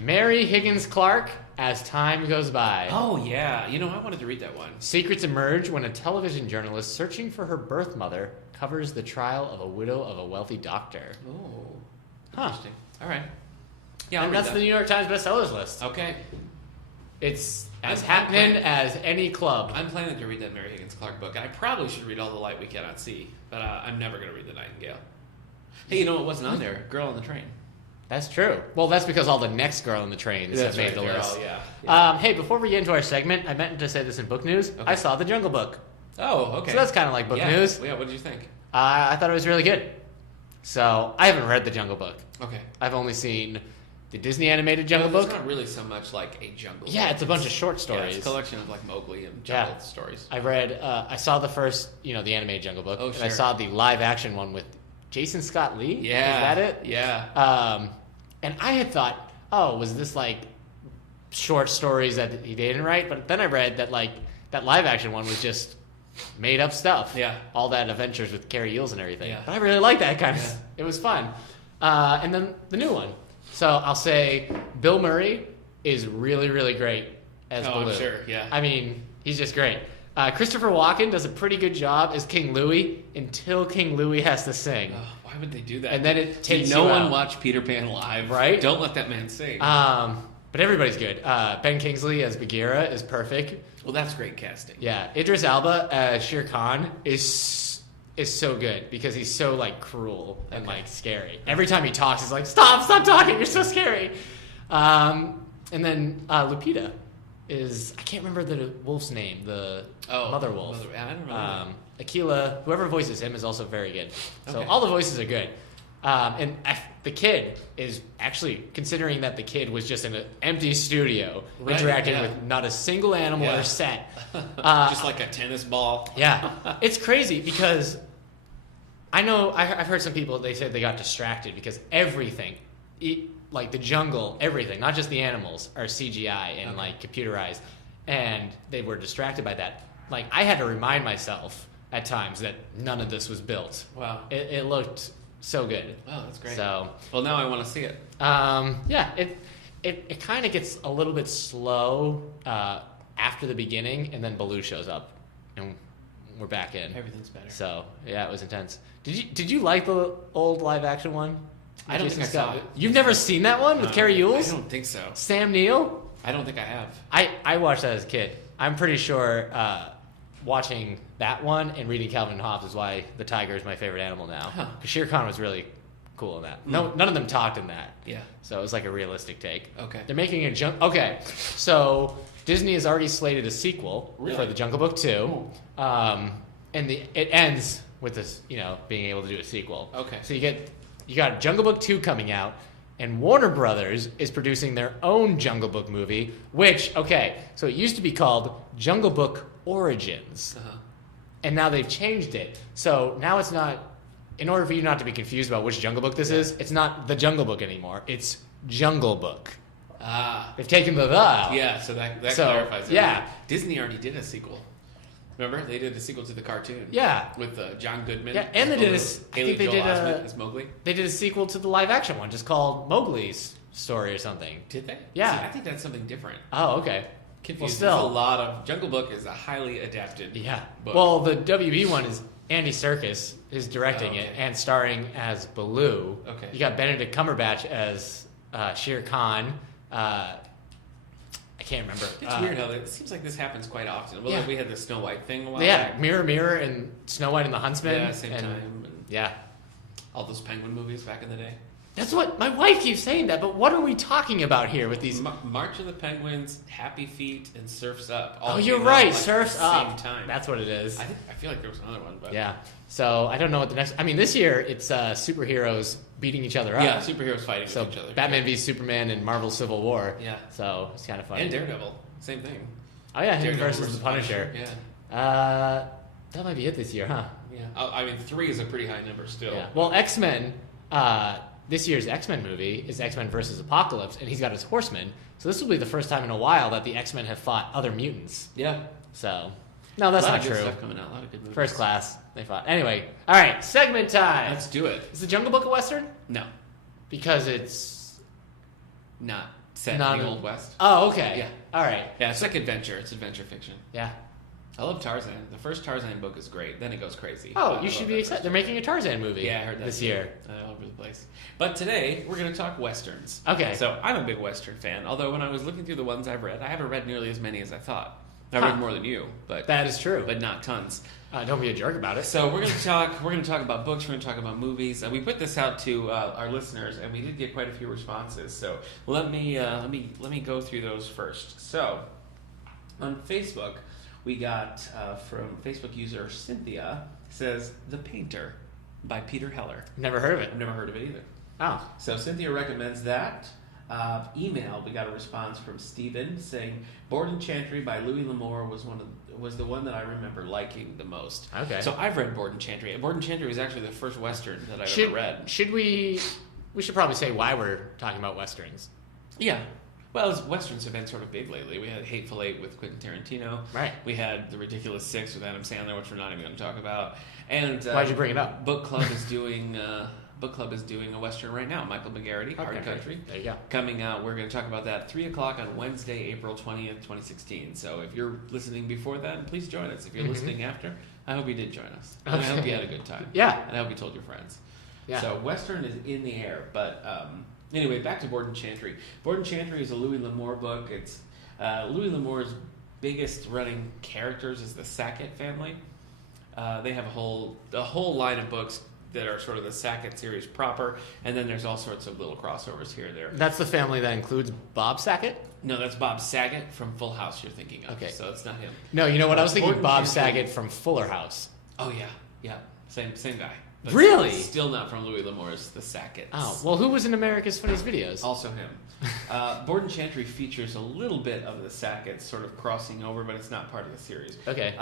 Mary Higgins Clark, As Time Goes By. Oh, yeah. You know, I wanted to read that one. Secrets emerge when a television journalist searching for her birth mother covers the trial of a widow of a wealthy doctor. Oh. Huh. Interesting. All right. Yeah, I'll And read that's that. the New York Times bestsellers list. Okay. It's as I'm happening planning- as any club. I'm planning to read that Mary Higgins Clark book. I probably should read All the Light We Cannot See, but I'm never going to read The Nightingale. Hey, you know what wasn't on there? Girl on the Train. That's true. Well, that's because all the next girl in the trains have made the They're list. all- yeah. Hey, before we get into our segment, I meant to say this in book news. Okay. I saw The Jungle Book. Oh, okay. So that's kind of like book yeah. news. Yeah, what did you think? I thought it was really good. So I haven't read The Jungle Book. Okay. I've only seen the Disney animated Jungle Well, Book. It's not really so much like a jungle Yeah, book. it's a bunch of short Yeah, stories. it's a collection of like Mowgli and jungle stories. I read, I saw the first, the animated Jungle Book. Oh, And I sure. saw the live action one with Jason Scott Lee. Yeah. Is that it? Yeah. And I had thought, oh, was this like short stories that he didn't write? But then I read that like that live action one was just made up stuff. Yeah. All that adventures with Carrie Eels and everything. Yeah. But I really like that kind of. Yeah. It was fun. And then the new one. So I'll say Bill Murray is really, really great as Oh, I'm Baloo. sure, yeah. I mean, he's just great. Christopher Walken does a pretty good job as King Louie until King Louie has to sing. Oh, why would they do that? And then it takes Did no you one out. watch Peter Pan live? Right? Don't let that man sing. But everybody's good. Ben Kingsley as Bagheera is perfect. Well, that's great casting. Yeah, Idris Elba as Shere Khan is so good because he's so like cruel and like scary. Every time he talks, he's like, "Stop talking! You're so scary." And then Lupita is, I can't remember the wolf's name, the mother wolf. I don't know. Aquila, whoever voices him, is also very good. So Okay. all the voices are good. And the kid is actually, considering that the kid was just in an empty studio, Right, interacting yeah. with not a single animal Yeah. or set. Just like a tennis ball. Yeah, it's crazy because I know I've heard some people, they said they got distracted because everything, like the jungle, everything, not just the animals, are CGI and like computerized, and they were distracted by that. Like I had to remind myself at times that none of this was built. Wow. It looked so good. Oh, that's great. So Well, now I want to see it. yeah, it kind of gets a little bit slow after the beginning, and then Baloo shows up, and we're back in. Everything's better. So yeah, it was intense. Did you like the old live action one? I don't think I saw it. You've never seen that one with Carrie I Ewells? don't think so. Sam Neill? I don't think I have. I watched that as a kid. I'm pretty sure watching that one and reading Calvin and Hobbes is why the tiger is my favorite animal now. Huh. Because Shere Khan was really cool in that. No, none of them talked in that. Yeah. So it was like a realistic take. Okay. They're making a Okay, so Disney has already slated a sequel Really? for The Jungle Book 2. And it ends with this, being able to do a sequel. Okay. So you got Jungle Book 2 coming out, and Warner Brothers is producing their own Jungle Book movie, which, so it used to be called Jungle Book Origins. Uh-huh. And now they've changed it. So now it's not, in order for you not to be confused about which Jungle Book this is, it's not The Jungle Book anymore. It's Jungle Book. Ah. They've taken the out. Yeah, so that So, clarifies it. yeah. Disney already did a sequel. Remember, they did a sequel to the cartoon. Yeah. With John Goodman. Yeah, and they did Haley Joel Osment as Mowgli. They did a sequel to the live action one, just called Mowgli's Story or something. Did they? Yeah. See, I think that's something different. Oh, okay. Confused. Well, still, There's a lot of Jungle Book is a highly adapted. Book. Well, the WB one is Andy Serkis is directing it and starring as Baloo. Okay. You got Benedict Cumberbatch as Shere Khan. I can't remember. It's weird how it seems like this happens quite often. Well, like we had the Snow White thing a while back. Mirror, Mirror, and Snow White and the Huntsman. Yeah, same time. And yeah. All those Penguin movies back in the day. That's what my wife keeps saying that, but what are we talking about here with these? March of the Penguins, Happy Feet, and Surf's Up. Oh, you're right. Surf's at the Up. same time. That's what it is. I feel like there was another one, but yeah. So I don't know what the next. I mean, this year it's superheroes beating each other up. Yeah, superheroes fighting with each other. Batman v Superman and Marvel Civil War. Yeah. So it's kind of funny. And Daredevil, same thing. Oh yeah, him Daredevil versus the Punisher. Yeah. That might be it this year, huh? Yeah. I mean, 3 is a pretty high number still. Yeah. Well, X-Men. This year's X-Men movie is X-Men versus Apocalypse, and he's got his Horsemen. So this will be the first time in a while that the X-Men have fought other mutants. Yeah. So, no, that's not true. Stuff coming out. A lot of good movies. First Class, they fought. Anyway, all right, segment time. Let's do it. Is the Jungle Book a Western? No. Because it's not set in the Old West. Oh, okay. Yeah. All right. Yeah, it's like adventure. It's adventure fiction. Yeah. I love Tarzan. The first Tarzan book is great. Then it goes crazy. Oh, you should be excited. They're making a Tarzan movie. Yeah, I heard that this too. year. All over the place. But today we're going to talk westerns. Okay. So I'm a big western fan. Although when I was looking through the ones I've read, I haven't read nearly as many as I thought. I read more than you, but that is true. But not tons. Don't be a jerk about it. So we're going to talk. We're going to talk about books. We're going to talk about movies. We put this out to our listeners, and we did get quite a few responses. So let me go through those first. So on Facebook. We got from Facebook user Cynthia, says The Painter by Peter Heller. Never heard of it. I've never heard of it either. Oh. So Cynthia recommends that. Email, we got a response from Stephen saying Board and Chantry by Louis L'Amour was the one that I remember liking the most. Okay. So I've read Board and Chantry. Board and Chantry was actually the first Western that I've ever read. We should probably say why we're talking about Westerns. Yeah. Well, Westerns have been sort of big lately. We had Hateful Eight with Quentin Tarantino. Right. We had The Ridiculous Six with Adam Sandler, which we're not even going to talk about. And why'd you bring it up? Book Club is doing a Western right now. Michael McGarity, Hard Country. There you go. Coming out. We're going to talk about that 3:00 on Wednesday, April 20th, 2016. So if you're listening before then, please join us. If you're listening after, I hope you did join us. Okay. I hope you had a good time. Yeah. And I hope you told your friends. Yeah. So Western is in the air, but anyway, back to Board and Chantry. Board and Chantry is a Louis L'Amour book. It's Louis L'Amour's biggest running characters is the Sackett family. They have a whole line of books that are sort of the Sackett series proper, and then there's all sorts of little crossovers here and there. That's the family that includes Bob Saget? No, that's Bob Saget from Full House you're thinking of. Okay. So it's not him. No, you know what? I was thinking Board Bob and Chantry. Saget from Fuller House. Oh, yeah. Same guy. But really? Still not from Louis L'Amour's The Sackets. Oh, well, who was in America's Funniest Videos? Also him. Board and Chantry features a little bit of the Sackets sort of crossing over, but it's not part of the series. Okay.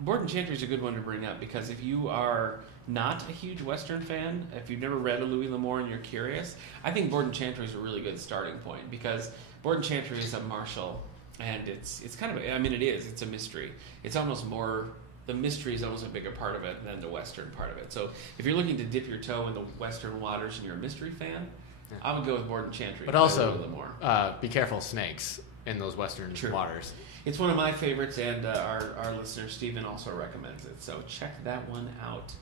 Board and Chantry is a good one to bring up because if you are not a huge Western fan, if you've never read a Louis L'Amour and you're curious, I think Board and Chantry is a really good starting point because Board and Chantry is a martial, and it's kind of, it's a mystery. It's almost more... The mystery is almost a bigger part of it than the Western part of it. So if you're looking to dip your toe in the Western waters and you're a mystery fan, I would go with Board and Chantry. But also, be careful snakes in those Western waters. It's one of my favorites, and our listener Stephen also recommends it. So check that one out.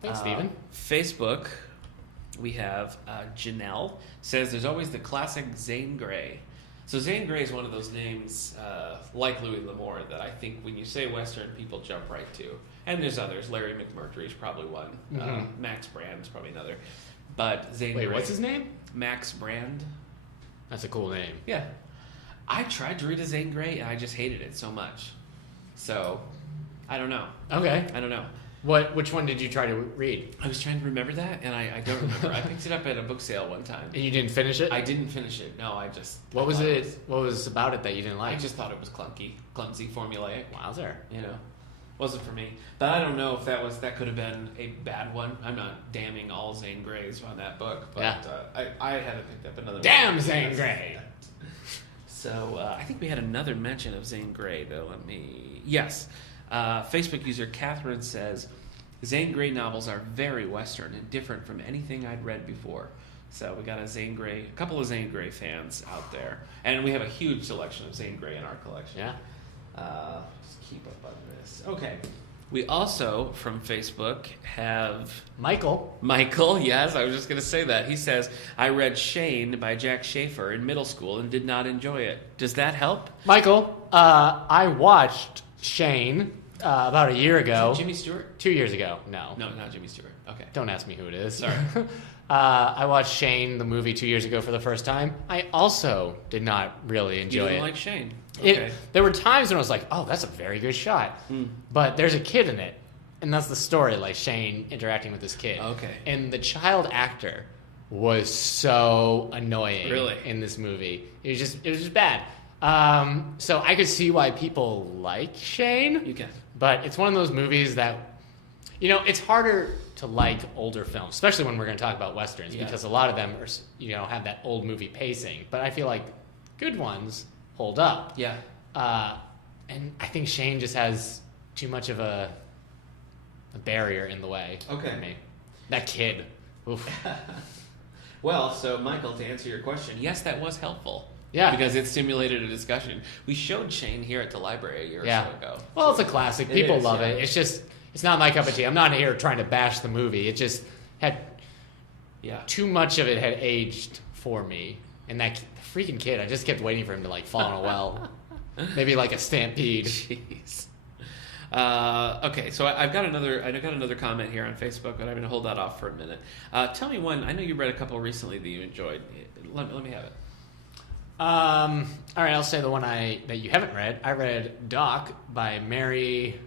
Thanks, Stephen. Facebook, we have Janelle says there's always the classic Zane Grey. So Zane Grey is one of those names, like Louis L'Amour, that I think when you say Western, people jump right to. And there's others. Larry McMurtry is probably one. Mm-hmm. Max Brand is probably another. But Zane Grey. Wait, what's his name? Max Brand. That's a cool name. Yeah. I tried to read a Zane Grey, and I just hated it so much. So, I don't know. Okay. I don't know. Which one did you try to read? I was trying to remember that, and I don't remember. I picked it up at a book sale one time. And you didn't finish it? I didn't finish it. No, I just... What was it? What was about it that you didn't like? I just thought it was clunky, clumsy, formulaic. Wowzer. Wasn't for me. But I don't know if that could have been a bad one. I'm not damning all Zane Greys on that book, but I haven't picked up another Damn one. Zane Grey! So I think we had another mention of Zane Grey, though. Yes. Facebook user Catherine says, Zane Grey novels are very Western and different from anything I'd read before. So we got a couple of Zane Grey fans out there. And we have a huge selection of Zane Grey in our collection. Yeah. Just keep up on this. Okay. We also, from Facebook, have... Michael, yes, I was just going to say that. He says, I read Shane by Jack Schaefer in middle school and did not enjoy it. Does that help? Michael, I watched Shane about a year ago. Is it Jimmy Stewart? 2 years ago. No, not Jimmy Stewart. Okay. don't ask me who it is. Sorry. I watched Shane, the movie, 2 years ago for the first time. I also did not really enjoy it. You didn't like Shane? Okay. There were times when I was like, oh, that's a very good shot. But there's a kid in it. And that's the story, like Shane interacting with this kid. Okay. And the child actor was so annoying Really? in this movie. It was just bad. So I could see why people like Shane. You can. But it's one of those movies that, it's harder to like older films, especially when we're going to talk about Westerns, because a lot of them are, have that old movie pacing. But I feel like good ones hold up. Yeah. And I think Shane just has too much of a barrier in the way for me. That kid. Oof. Well, so Michael, to answer your question, yes, that was helpful. Yeah. Because it stimulated a discussion. We showed Shane here at the library a year or so ago. Well, it's a classic. People love it. Yeah. It's not my cup of tea. I'm not here trying to bash the movie. It just had too much of it had aged for me. And that freaking kid, I just kept waiting for him to fall in a well. Maybe like a stampede. Jeez. Okay, so I got another comment here on Facebook, but I'm going to hold that off for a minute. Tell me one. I know you read a couple recently that you enjoyed. Let me have it. All right, I'll say the one that you haven't read. I read Doc by Mary.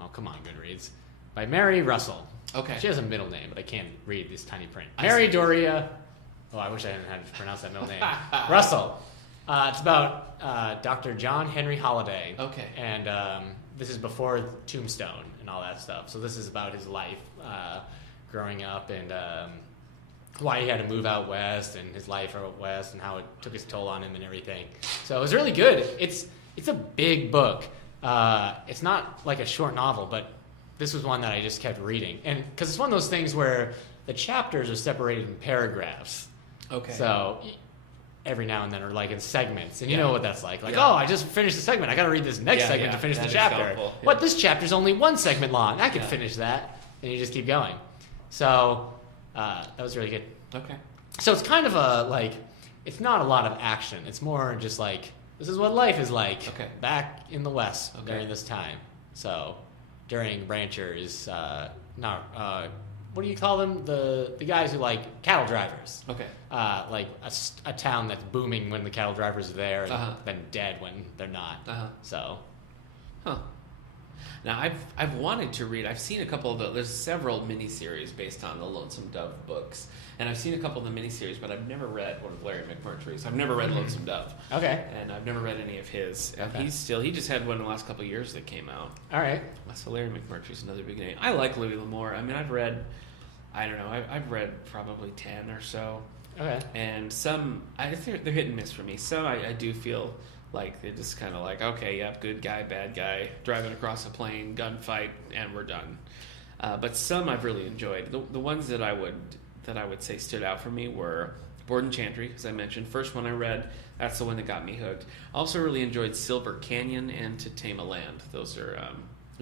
Oh, come on, Goodreads. By Mary Russell. Okay. She has a middle name, but I can't read this tiny print. Mary Doria. Oh, I wish I hadn't had to pronounce that middle name. Russell. It's about Dr. John Henry Holliday. Okay. And this is before Tombstone and all that stuff. So this is about his life growing up and why he had to move out west and his life out west and how it took its toll on him and everything. So it was really good. It's a big book. It's not like a short novel, but this was one that I just kept reading. And because it's one of those things where the chapters are separated in paragraphs. Okay. So every now and then, or in segments, and you know what that's like. Oh, I just finished the segment. I got to read this next segment to finish the chapter. What? This chapter's only one segment long. I can finish that, and you just keep going. So that was really good. Okay. So it's kind of it's not a lot of action. It's more just this is what life is like back in the West during this time. So during ranchers, what do you call them? The guys who cattle drivers. Okay. A town that's booming when the cattle drivers are there, and then dead when they're not. So. Huh. Now I've wanted to read. I've seen a couple of there's several miniseries based on the Lonesome Dove books, and I've seen a couple of the miniseries, but I've never read one of Larry McMurtry's. I've never read Lonesome Dove. Okay. And I've never read any of his. Okay. He just had one in the last couple of years that came out. All right. So Larry McMurtry's another big name. I like Louis L'Amour. I mean, I've read probably 10 or so. Okay. And some, I think they're hit and miss for me. Some I do feel like they're just kind of okay, yep, good guy, bad guy, driving across a plane, gunfight, and we're done. But some I've really enjoyed. The ones that I would say stood out for me were Borden Chantry, as I mentioned. First one I read, that's the one that got me hooked. Also really enjoyed Silver Canyon and To Tame a Land. Those are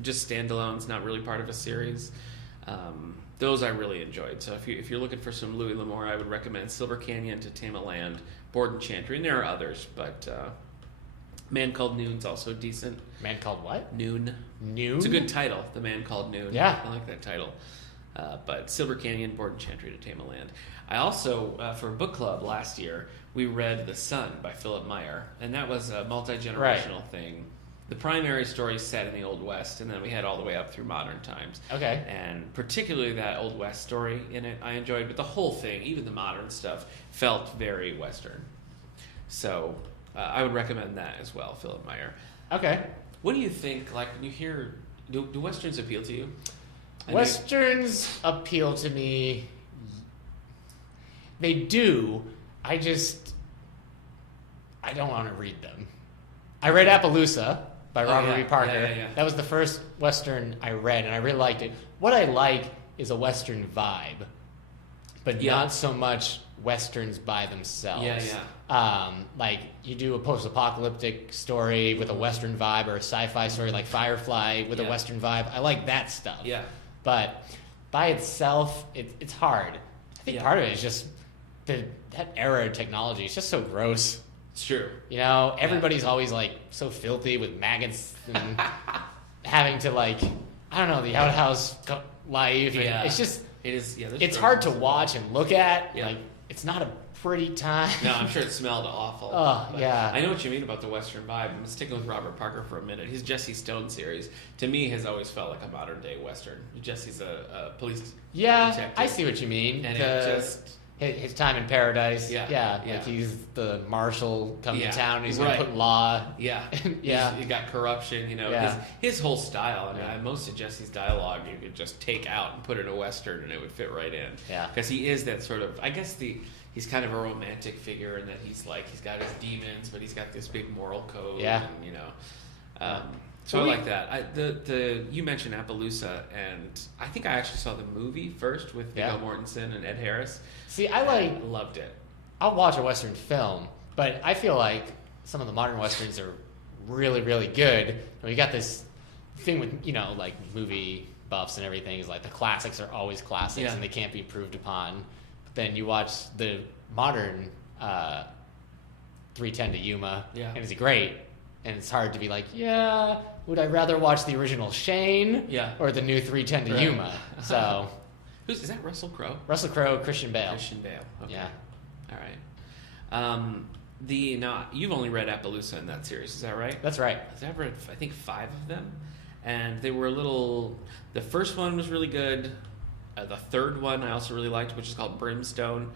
just standalones, not really part of a series. Those I really enjoyed. So if you're looking for some Louis L'Amour, I would recommend Silver Canyon, To Tame a Land, Borden Chantry, and there are others, but Man Called Noon's also decent. Man Called what? Noon. Noon? It's a good title, The Man Called Noon. Yeah. I like that title. But Silver Canyon, Borden Chantry, To Tame a Land. I also, for book club last year, we read The Sun by Philip Meyer, and that was a multi-generational thing. The primary story is set in the Old West, and then we had all the way up through modern times. Okay. And particularly that Old West story in it, I enjoyed. But the whole thing, even the modern stuff, felt very Western. So I would recommend that as well, Philip Meyer. Okay. What do you think, when you hear... Do Westerns appeal to you? Westerns appeal to me. They do. I don't want to read them. I read Appaloosa. by Robert E. Parker. Yeah. That was the first Western I read, and I really liked it. What I like is a Western vibe, but not so much Westerns by themselves. Like you do a post-apocalyptic story with a Western vibe, or a sci-fi story like Firefly with a Western vibe. I like that stuff. Yeah. But by itself, it's hard. I think part of it is just that era of technology. It's just so gross. It's true. You know, everybody's always like so filthy with maggots and having to like, I don't know, the outhouse life. Yeah. It's just, it is. Yeah, it's hard to watch and look at. Yeah. Like, it's not a pretty time. No, I'm sure it smelled awful. Yeah. I know what you mean about the Western vibe. I'm sticking with Robert Parker for a minute. His Jesse Stone series, to me, has always felt like a modern day Western. Jesse's a police detective. I see what you mean. And it just... His time in paradise. Yeah. Like he's the marshal coming to town and he's going Right. to put law. Yeah. He got corruption, you know. Yeah. His whole style. I mean, most of Jesse's dialogue you could just take out and put in a Western and it would fit right in. Yeah. Because he is that sort of, I guess he's kind of a romantic figure in that he's got his demons, but he's got this big moral code. Yeah. And, you know. So I like that. You mentioned Appaloosa, and I think I actually saw the movie first with Viggo Mortensen and Ed Harris. See, I loved it. I'll watch a Western film, but I feel like some of the modern Westerns are really, really good. We got this thing with, you know, like movie buffs and everything is like the classics are always classics and they can't be improved upon. But then you watch the modern 310 to Yuma, and it's great. And it's hard to be like, would I rather watch the original Shane or the new 310 to Yuma? So, is that Russell Crowe? Russell Crowe, Christian Bale. Okay. Yeah. All right. Now you've only read Appaloosa in that series, is that right? That's right. I've read, I think, 5 of them, and they were a little. The first one was really good. The third one I also really liked, which is called Brimstone.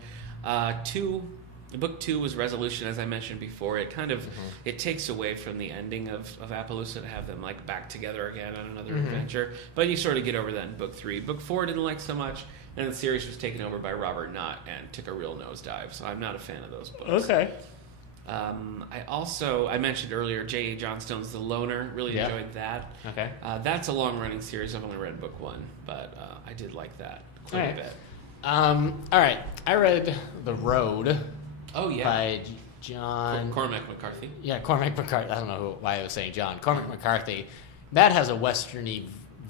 Book 2 was Resolution, as I mentioned before. It kind of it takes away from the ending of Appaloosa to have them like back together again on another adventure. But you sort of get over that in Book 3. Book 4 I didn't like so much, and the series was taken over by Robert Knott and took a real nosedive. So I'm not a fan of those books. Okay. I mentioned earlier J.A. Johnstone's The Loner. Really enjoyed that. Okay. That's a long running series. I've only read Book 1, but I did like that quite a bit. All right. I read The Road. Oh, yeah. By John... Cormac McCarthy. Yeah, Cormac McCarthy. I don't know why I was saying John. Cormac McCarthy. That has a Western-y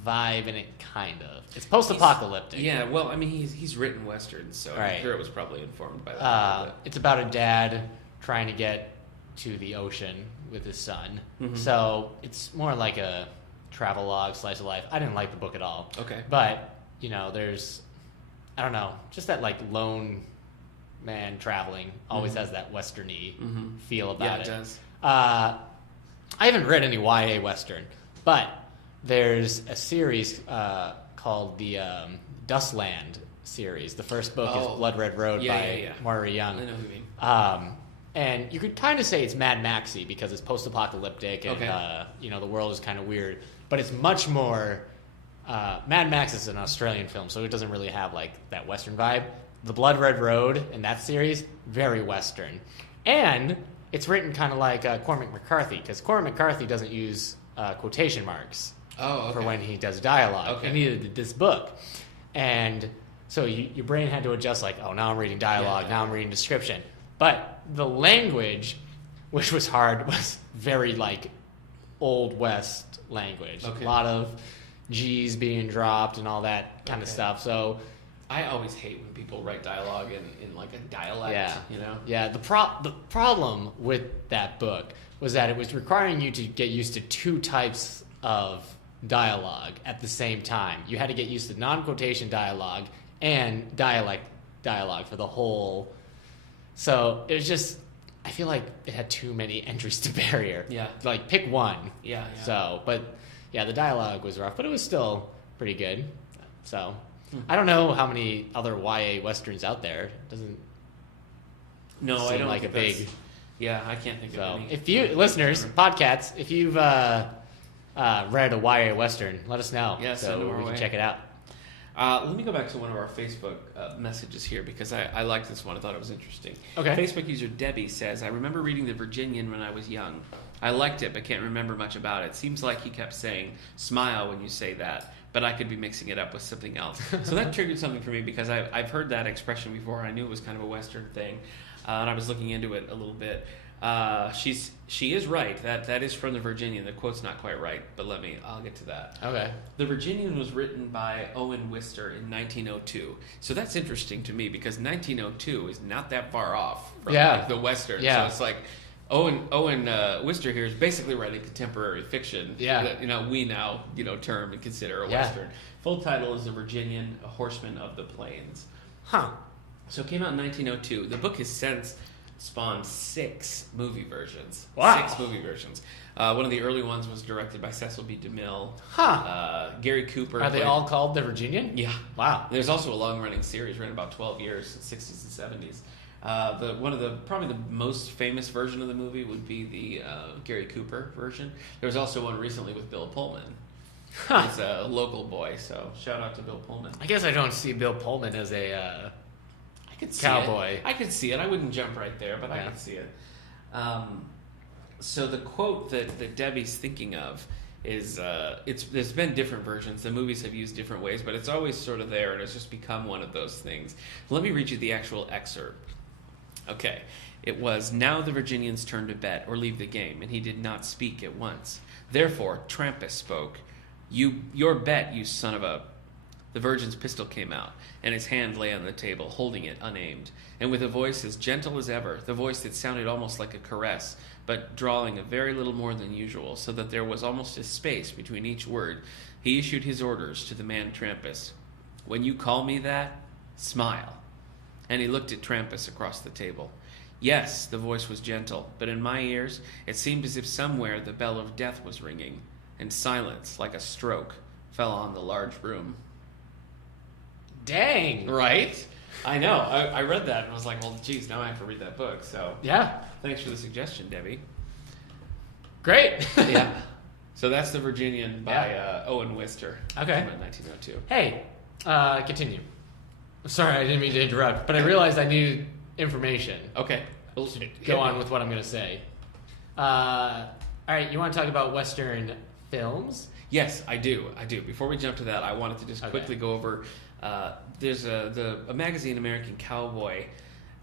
vibe in it, kind of. It's post-apocalyptic. Yeah, well, I mean, he's written Westerns, so I'm sure it was probably informed by that. It's about a dad trying to get to the ocean with his son. So it's more like a travelogue, slice of life. I didn't like the book at all. Okay. But, you know, there's... I don't know. Just that, like, lone... man traveling always has that Western-y feel about it. Yeah, it does. I haven't read any YA Western, but there's a series called the Dustland series. The first book is Blood Red Road by Maury Young. I know who you mean. And you could kind of say it's Mad Maxy because it's post-apocalyptic and you know, the world is kind of weird, but it's much more... Mad Max is an Australian film, so it doesn't really have like that Western vibe. The Blood Red Road in that series, very Western. And it's written kind of like Cormac McCarthy, because Cormac McCarthy doesn't use quotation marks for when he does dialogue. And neither did this book. And so your brain had to adjust like, oh, now I'm reading dialogue, now I'm reading description. But the language, which was hard, was very like Old West language. A lot of G's being dropped and all that kind of stuff. So... I always hate when people write dialogue in like a dialect, you know? Yeah, the problem with that book was that it was requiring you to get used to 2 types of dialogue at the same time. You had to get used to non-quotation dialogue and dialogue for the whole... So it was just... I feel like it had too many entries to barrier. Yeah. Like, pick one. Yeah. So, but, yeah, the dialogue was rough, but it was still pretty good. So... I don't know how many other YA Westerns out there. It doesn't seem I don't like a big... Yeah, I can't think of any. If you, listeners, podcasts, if you've read a YA Western, let us know so we can check it out. Let me go back to one of our Facebook messages here because I liked this one. I thought it was interesting. Okay. Facebook user Debbie says, I remember reading The Virginian when I was young. I liked it, but can't remember much about it. Seems like he kept saying, smile when you say that, but I could be mixing it up with something else. So that triggered something for me because I've heard that expression before. I knew it was kind of a Western thing, and I was looking into it a little bit. She is right. That is from the Virginian. The quote's not quite right, but I'll get to that. Okay. The Virginian was written by Owen Wister in 1902. So that's interesting to me because 1902 is not that far off from like, the Western. Yeah. So it's like Owen Wister here is basically writing contemporary fiction. Yeah. That, we now term and consider a Western. Full title is The Virginian, a Horseman of the Plains. Huh. So it came out in 1902. The book has since spawned 6 movie versions. Wow. 6 movie versions. One of the early ones was directed by Cecil B. DeMille. Huh. Gary Cooper. Are they all called The Virginian? Yeah. Wow. There's also a long-running series ran about 12 years, 60s and 70s. Probably the most famous version of the movie would be the Gary Cooper version. There was also one recently with Bill Pullman. Huh. He's a local boy, so shout out to Bill Pullman. I guess I don't see Bill Pullman as a I could see cowboy. I could see it. I wouldn't jump right there, but I could see it. So the quote that Debbie's thinking of is there's been different versions. The movies have used different ways, but it's always sort of there, and it's just become one of those things. Let me read you the actual excerpt. Okay. It was, now the Virginian's turn to bet or leave the game, and he did not speak at once. Therefore, Trampas spoke. Your bet, you son of a... The Virgin's pistol came out, and his hand lay on the table, holding it unaimed. And with a voice as gentle as ever, the voice that sounded almost like a caress, but drawling a very little more than usual, so that there was almost a space between each word, he issued his orders to the man Trampas. When you call me that, smile. And he looked at Trampas across the table. Yes, the voice was gentle, but in my ears it seemed as if somewhere the bell of death was ringing, and silence, like a stroke, fell on the large room. Dang. Right? I know. I read that and was like, well, geez, now I have to read that book. So Yeah. thanks for the suggestion, Debbie. Great. Yeah. So that's The Virginian by Owen Wister. Okay. From 1902. Hey, continue. Sorry, I didn't mean to interrupt, but I realized I needed information. Okay. Well, Go on with what I'm going to say. All right, you want to talk about Western films? Yes, I do. Before we jump to that, I wanted to just quickly go over. There's a magazine, American Cowboy,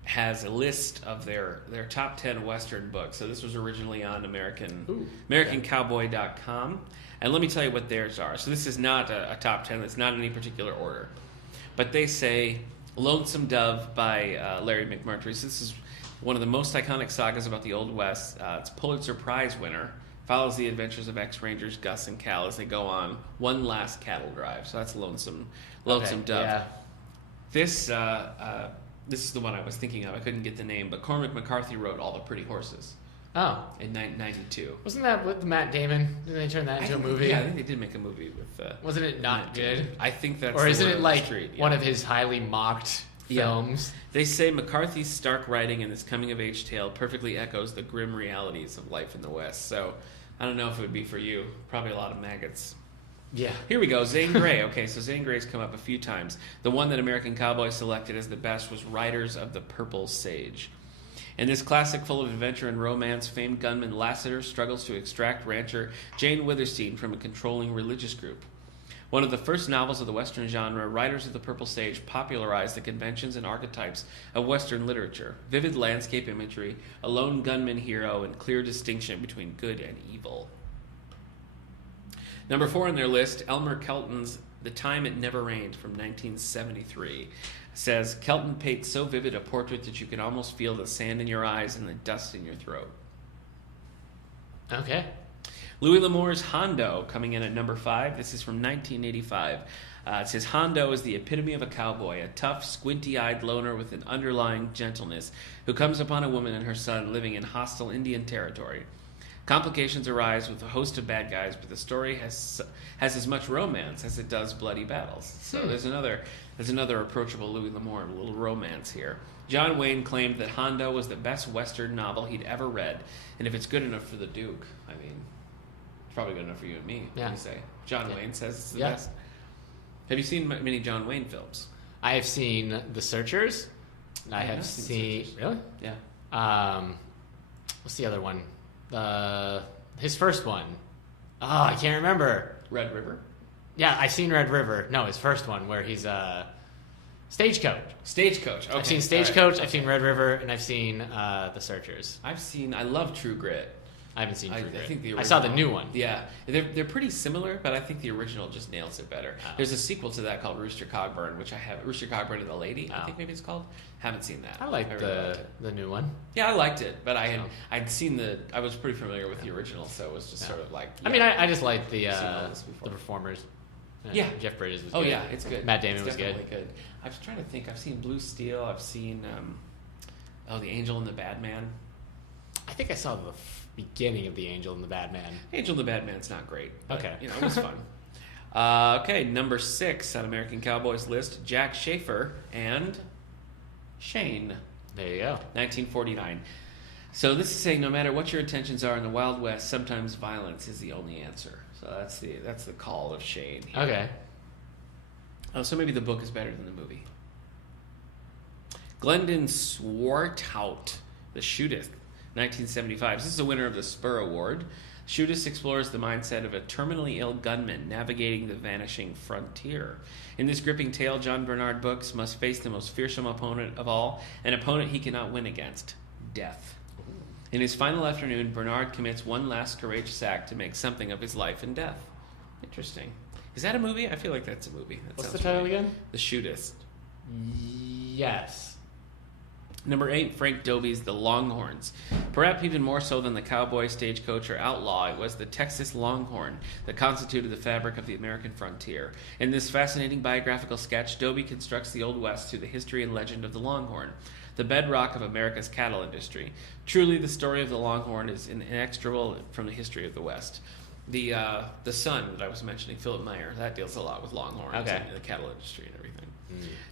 has a list of their top 10 Western books. So this was originally on AmericanCowboy.com. And let me tell you what theirs are. So this is not a top 10. It's not in any particular order. But they say Lonesome Dove by Larry McMurtry. So this is one of the most iconic sagas about the Old West. It's Pulitzer Prize winner. Follows the adventures of ex-Rangers Gus and Cal as they go on one last cattle drive. So that's Lonesome Dove. Yeah. This is the one I was thinking of. I couldn't get the name, but Cormac McCarthy wrote All the Pretty Horses. Oh. In 1992. Wasn't that with Matt Damon? Didn't they turn that into a movie? Yeah, I think they did make a movie with... Wasn't it not good? I think that's Or isn't it like yeah. one of his highly mocked films? They say McCarthy's stark writing in this coming-of-age tale perfectly echoes the grim realities of life in the West. So I don't know if it would be for you. Probably a lot of maggots. Yeah. Here we go. Zane Grey. Okay, so Zane Grey's come up a few times. The one that American Cowboy selected as the best was Riders of the Purple Sage. In this classic full of adventure and romance, famed gunman Lassiter struggles to extract rancher Jane Witherstein from a controlling religious group. One of the first novels of the Western genre, Riders of the Purple Sage popularized the conventions and archetypes of Western literature. Vivid landscape imagery, a lone gunman hero, and clear distinction between good and evil. Number 4 on their list, Elmer Kelton's The Time It Never Rained from 1973. Says, Kelton paints so vivid a portrait that you can almost feel the sand in your eyes and the dust in your throat. Okay. Louis L'Amour's Hondo coming in at number 5. This is from 1985. It says, Hondo is the epitome of a cowboy, a tough, squinty-eyed loner with an underlying gentleness who comes upon a woman and her son living in hostile Indian territory. Complications arise with a host of bad guys, but the story has as much romance as it does bloody battles. So there's another approachable Louis L'Amour, a little romance here. John Wayne claimed that Hondo was the best Western novel he'd ever read, and if it's good enough for the Duke, I mean, it's probably good enough for you and me. Yeah. What do you say? John Wayne says it's the best. Have you seen many John Wayne films? I have seen The Searchers. I have seen... Really? Yeah. What's the other one? His first one. Oh, I can't remember. Red River? Yeah, I've seen Red River. No, his first one where he's Stagecoach. Stagecoach. Okay. I've seen Stagecoach, Right. I've seen Red River, and I've seen The Searchers. I love True Grit. I haven't seen True Grit. I think the original, I saw the new one. Yeah, they're pretty similar, but I think the original just nails it better. Oh. There's a sequel to that called Rooster Cogburn, which I have. Rooster Cogburn and the Lady, I Oh. think maybe it's called. Haven't seen that. I like really the new one. Yeah, I liked it, but I'd seen I was pretty familiar with the original, so it was just sort of like. I mean, I just like the I've seen all this before. performers. Yeah. Jeff Bridges was Oh good. yeah, it's good. Matt Damon It's was definitely good. I was trying to think. I've seen Blue Steel. I've seen The Angel and the Bad Man. I think I saw the beginning of The Angel and the Bad Man. Angel and the Bad Man's not great. But, Okay. You know, it was fun. Okay, number 6 on American Cowboys list, Jack Schaefer and Shane, There you go. 1949. So this is saying no matter what your intentions are in the Wild West, sometimes violence is the only answer. So that's the call of Shane here. Okay. Oh, so maybe the book is better than the movie. Glendon Swarthout, The Shootist, 1975. This is the winner of the Spur Award. Shootist explores the mindset of a terminally ill gunman navigating the vanishing frontier. In this gripping tale, John Bernard Brooks must face the most fearsome opponent of all, an opponent he cannot win against, death. In his final afternoon, Bernard commits one last courageous act to make something of his life and death. Interesting. Is that a movie? I feel like that's a movie. That What's the sounds title familiar. again? The Shootist. Yes. Number 8, Frank Dobie's The Longhorns. Perhaps even more so than the cowboy, stagecoach, or outlaw, it was the Texas Longhorn that constituted the fabric of the American frontier. In this fascinating biographical sketch, Dobie constructs the Old West through the history and legend of the Longhorn, the bedrock of America's cattle industry. Truly, the story of the Longhorn is inextricable from the history of the West. The son that I was mentioning, Philip Meyer, that deals a lot with Longhorns and the cattle industry and everything.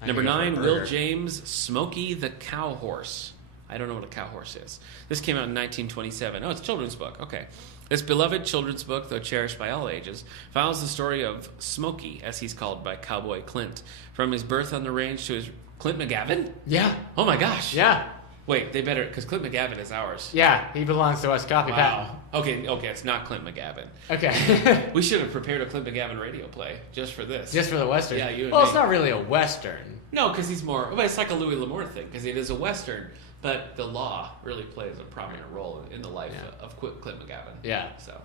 Number 9, Will James, Smokey the Cow Horse. I don't know what a cow horse is. This came out in 1927. Oh, it's a children's book. Okay. This beloved children's book, though cherished by all ages, follows the story of Smokey, as he's called by Cowboy Clint. From his birth on the range to his... Clint McGavin? Yeah. Oh my gosh. Yeah. Wait, they better... Because Clint McGavin is ours. Yeah, he belongs to us. Copy Wow. Okay, it's not Clint McGavin. Okay. We should have prepared a Clint McGavin radio play just for this. Just for the Western. Yeah, you and Well, me. it's not really a Western. No, because he's more... Well, it's like a Louis L'Amour thing, because it is a Western, but the law really plays a prominent role in the life of Clint McGavin. Yeah. So...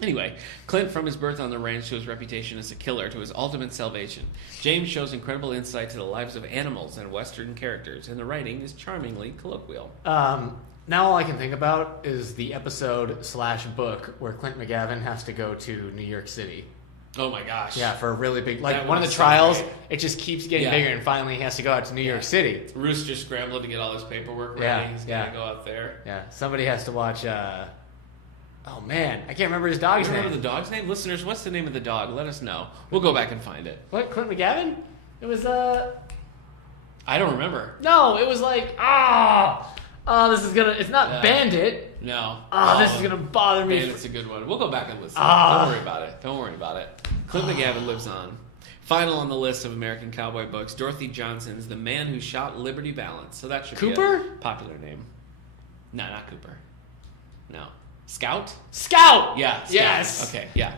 Anyway, Clint, from his birth on the range to his reputation as a killer to his ultimate salvation, James shows incredible insight to the lives of animals and Western characters, and the writing is charmingly colloquial. Now all I can think about is the episode/book where Clint McGavin has to go to New York City. Oh my gosh. Yeah, for a really big... Like, That one of the one's so trials, great. it just keeps getting Yeah. bigger, and finally he has to go out to New York City. Rooster scrambling to get all his paperwork ready. Yeah, He's yeah. got to go out there. Yeah, somebody has to watch... Oh, man, I can't remember his dog's You name. remember the dog's name? Listeners, what's the name of the dog? Let us know. We'll go back and find it. What, Clint McGavin? It was, I don't remember. No, it was like, this is gonna... It's not Bandit. No. This is gonna bother me. Bandit's a good one. We'll go back and listen. Ah. Don't worry about it. Don't worry about it. Clint McGavin lives on. Final on the list of American cowboy books, Dorothy Johnson's The Man Who Shot Liberty Valance. So that should Cooper? be a popular name. No, not Cooper. No. Scout? Scout! Yeah. Scout. Yes! Okay, yeah.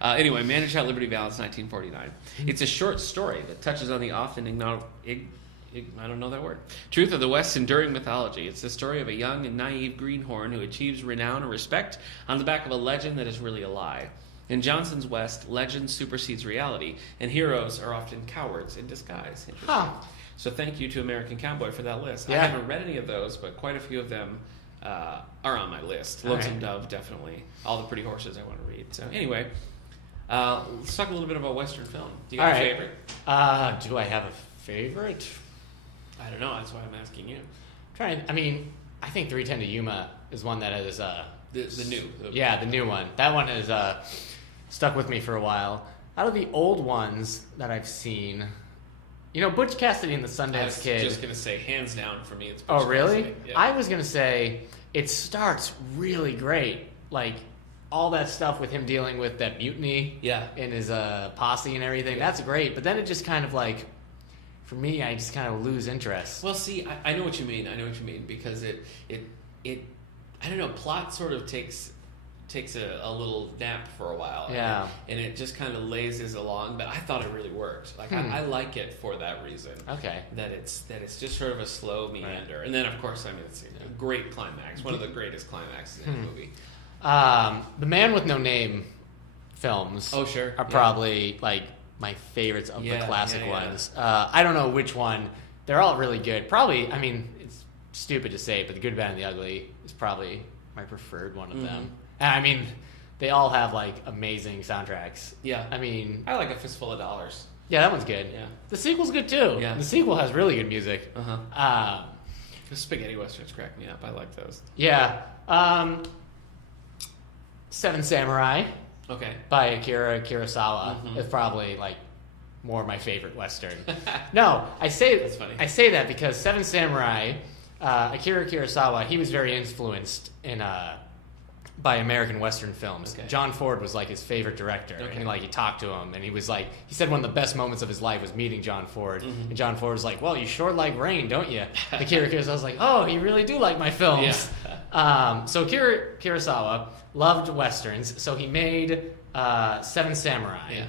Anyway, Man Who Shot Liberty Valance, 1949. It's a short story that touches on the often I don't know that word. Truth of the West's enduring mythology. It's the story of a young and naive greenhorn who achieves renown and respect on the back of a legend that is really a lie. In Johnson's West, legend supersedes reality, and heroes are often cowards in disguise. Interesting. Huh. So thank you to American Cowboy for that list. Yeah. I haven't read any of those, but quite a few of them are on my list. Lonesome Dove, definitely. All the Pretty Horses I want to read. So anyway, let's talk a little bit about Western film. Do you got a favorite? Do I have a favorite? I don't know. That's why I'm asking you. I think 310 to Yuma is one that is The new. the new one. That one is stuck with me for a while. Out of the old ones that I've seen, Butch Cassidy and the Sundance I was Kid. just going to say, hands down for me, it's Butch Oh, really? Cassidy. Yeah. I was gonna say it starts really great, like all that stuff with him dealing with that mutiny, in his posse and everything. Yeah. That's great, but then it just kind of like, for me, I just kind of lose interest. Well, see, I know what you mean. I know what you mean because it I don't know, plot sort of takes a little nap for a while. Yeah. And it just kind of lazes along, but I thought it really worked. Like, I like it for that reason. Okay. That it's just sort of a slow meander. Right. And then, of course, I mean, it's a great climax. One of the greatest climaxes in the movie. The Man with No Name films are probably, like, my favorites of the classic ones. I don't know which one. They're all really good. Probably, I mean, it's stupid to say, but The Good, Bad, and the Ugly is probably my preferred one of them. And I mean, they all have, like, amazing soundtracks. Yeah. I mean... I like A Fistful of Dollars. Yeah, that one's good. Yeah. The sequel's good, too. Yeah. The sequel has really good music. The spaghetti westerns crack me up. I like those. Yeah. Seven Samurai by Akira Kurosawa is probably, like, more my favorite Western. No, That's funny. I say that because Seven Samurai, Akira Kurosawa, he was very influenced by American Western films. Okay. John Ford was, like, his favorite director. Okay. And, like, he talked to him, and he was like, he said one of the best moments of his life was meeting John Ford. And John Ford was like, well, you sure like Rain, don't you? Akira Kurosawa was like, oh, you really do like my films. Yeah. So Akira Kurosawa loved Westerns, so he made Seven Samurai.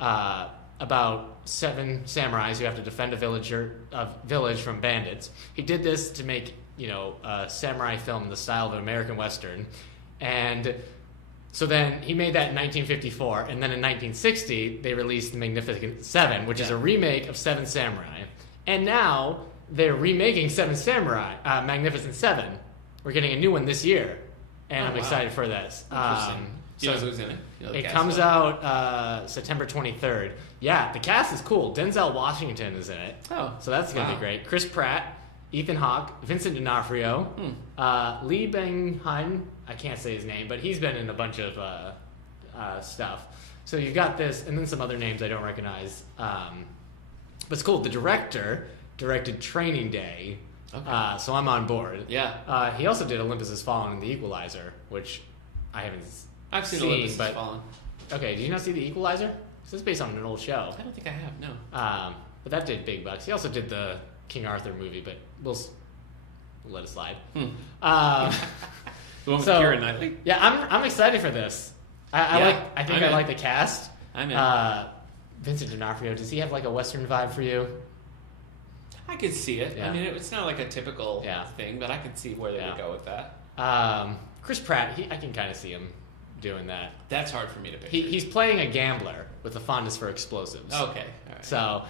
Yeah. About 7 samurais who have to defend a village from bandits. He did this to make, a samurai film in the style of an American Western. And so then he made that in 1954, and then in 1960 they released The Magnificent Seven, which is a remake of Seven Samurai. And now they're remaking Seven Samurai, Magnificent Seven. We're getting a new one this year, and I'm excited for this. Interesting. Do you know who's in it? It comes out September 23rd. Yeah, the cast is cool. Denzel Washington is in it. Oh. So that's going to be great. Chris Pratt, Ethan Hawke, Vincent D'Onofrio, Lee Byung-hun. I can't say his name, but he's been in a bunch of stuff. So you've got this, and then some other names I don't recognize. But it's cool. The director directed Training Day, so I'm on board. Yeah. He also did Olympus Has Fallen and The Equalizer, which I haven't I've seen Olympus Has Fallen. Okay, did you not see The Equalizer? So it's based on an old show. I don't think I have, no. But that did big bucks. He also did the King Arthur movie, but we'll let it slide. The one with Keira Knightley? Yeah, I'm excited for this. I like the cast. I'm in. Vincent D'Onofrio, does he have like a Western vibe for you? I could see it. Yeah. I mean, it's not like a typical thing, but I could see where they would go with that. Chris Pratt, I can kind of see him doing that. That's hard for me to picture. He's playing a gambler with a fondness for explosives. Okay, all right. So,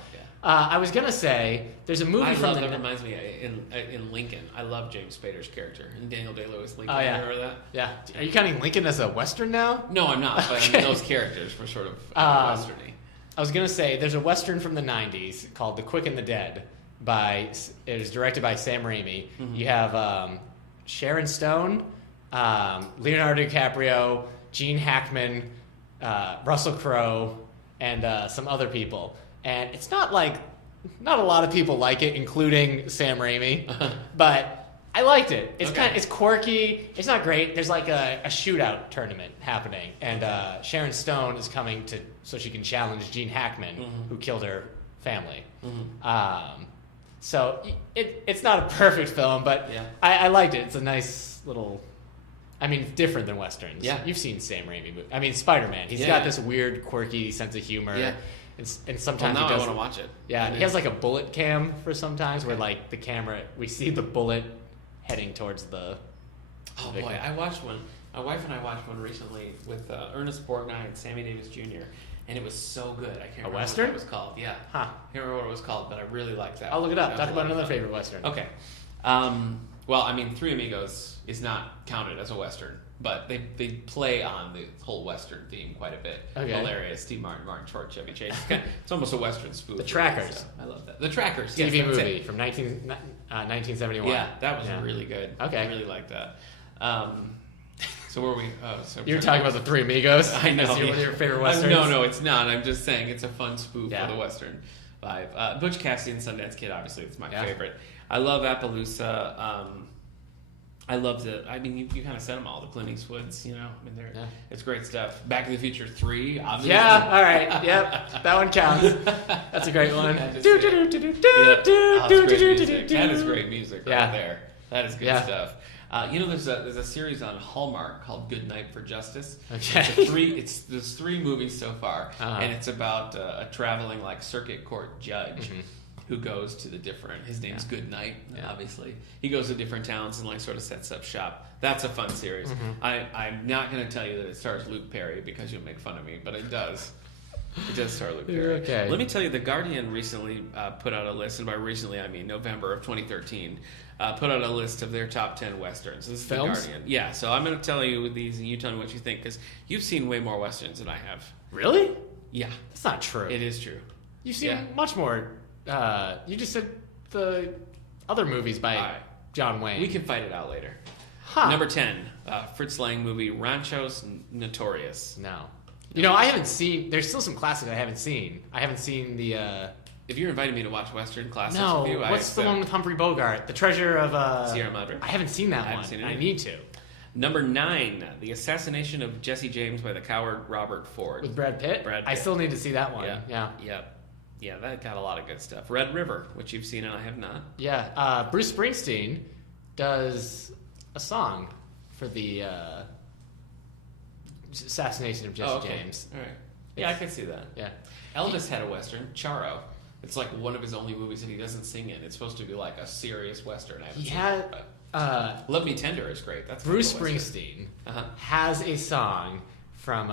I was gonna say there's a movie that reminds me in Lincoln. I love James Spader's character in Daniel Day-Lewis Lincoln. Oh yeah, remember that? Yeah. Are you counting Lincoln as a Western now? No, I'm not. But I mean, those characters were sort of Westerny. I was gonna say there's a Western from the '90s called The Quick and the Dead. It was directed by Sam Raimi. You have Sharon Stone, Leonardo DiCaprio, Gene Hackman, Russell Crowe, and some other people. And it's not a lot of people like it, including Sam Raimi, but I liked it. It's quirky. It's not great. There's like a shootout tournament happening, and Sharon Stone is coming so she can challenge Gene Hackman, who killed her family. So it's not a perfect film, but I liked it. It's a nice little... I mean, different than Westerns. Yeah. You've seen Sam Raimi movies. I mean, Spider-Man. He's got this weird, quirky sense of humor. Yeah. And sometimes now he does... I want to watch it. Yeah, he has like a bullet cam for sometimes where like the camera... We see the bullet heading towards the... Oh boy, I watched one. My wife and I watched one recently with Ernest Borgnine and Sammy Davis Jr., and it was so good. I can't remember Western? what it was called. Yeah. Huh. I can't remember what it was called, but I really liked that. I'll look it up. That Talk was about a lot another of fun. favorite Western. Okay. Well, I mean, Three Amigos is not counted as a Western, but they play on the whole Western theme quite a bit. Okay. Hilarious. Steve Martin, Short, Chevy Chase. It's almost a Western spoof. The Trackers. So I love that. The Trackers. TV yes, movie from 1971. Yeah, that was really good. Okay. I really liked that. So where were we? You were talking about the Three Amigos. I know. One of your favorite Westerns? No, it's not. I'm just saying it's a fun spoof for the Western vibe. Butch Cassidy and Sundance Kid, obviously, it's my favorite. I love Appaloosa. I love I mean, you kind of said them all. The Clint Eastwoods, I mean, it's great stuff. Back to the Future 3, obviously. Yeah, all right. Yep, that one counts. That's a great one. That is great music right there. That is good stuff. There's a series on Hallmark called Good Night for Justice. Okay. There's 3 movies so far, Uh-huh. and it's about a traveling like circuit court judge who goes to the different. His name's Good Night, obviously. He goes to different towns and like sort of sets up shop. That's a fun series. I'm not going to tell you that it stars Luke Perry because you'll make fun of me, but it does. It does star Luke Perry. Okay. Let me tell you, The Guardian recently put out a list, and by recently I mean November of 2013, put out a list of their top 10 Westerns. This is Films? The Guardian. Yeah, so I'm going to tell you these, and you tell me what you think, because you've seen way more Westerns than I have. Really? Yeah. That's not true. It is true. You've seen much more. You just said the other movies by John Wayne. We can fight it out later. Huh. Number 10, Fritz Lang movie Ranchos Notorious. No. I haven't seen... There's still some classics I haven't seen. I haven't seen the... If you're inviting me to watch Western classics No, with you, what's the one with Humphrey Bogart? The Treasure of... Sierra Madre? I haven't seen that one. haven't seen it I either. need to. Number 9, The Assassination of Jesse James by the coward Robert Ford. With Brad Pitt? Brad I Pitt. still need to see that one. Yeah. Yeah, that got a lot of good stuff. Red River, which you've seen and I have not. Yeah. Bruce Springsteen does a song for the assassination of Jesse James. All right. Yeah, I can see that. Yeah. Elvis had a Western, Charo. It's like one of his only movies that he doesn't sing in. It's supposed to be like a serious Western. I haven't He seen had... it, but Love Me Tender is great. That's Bruce kind of a Western. Springsteen has a song from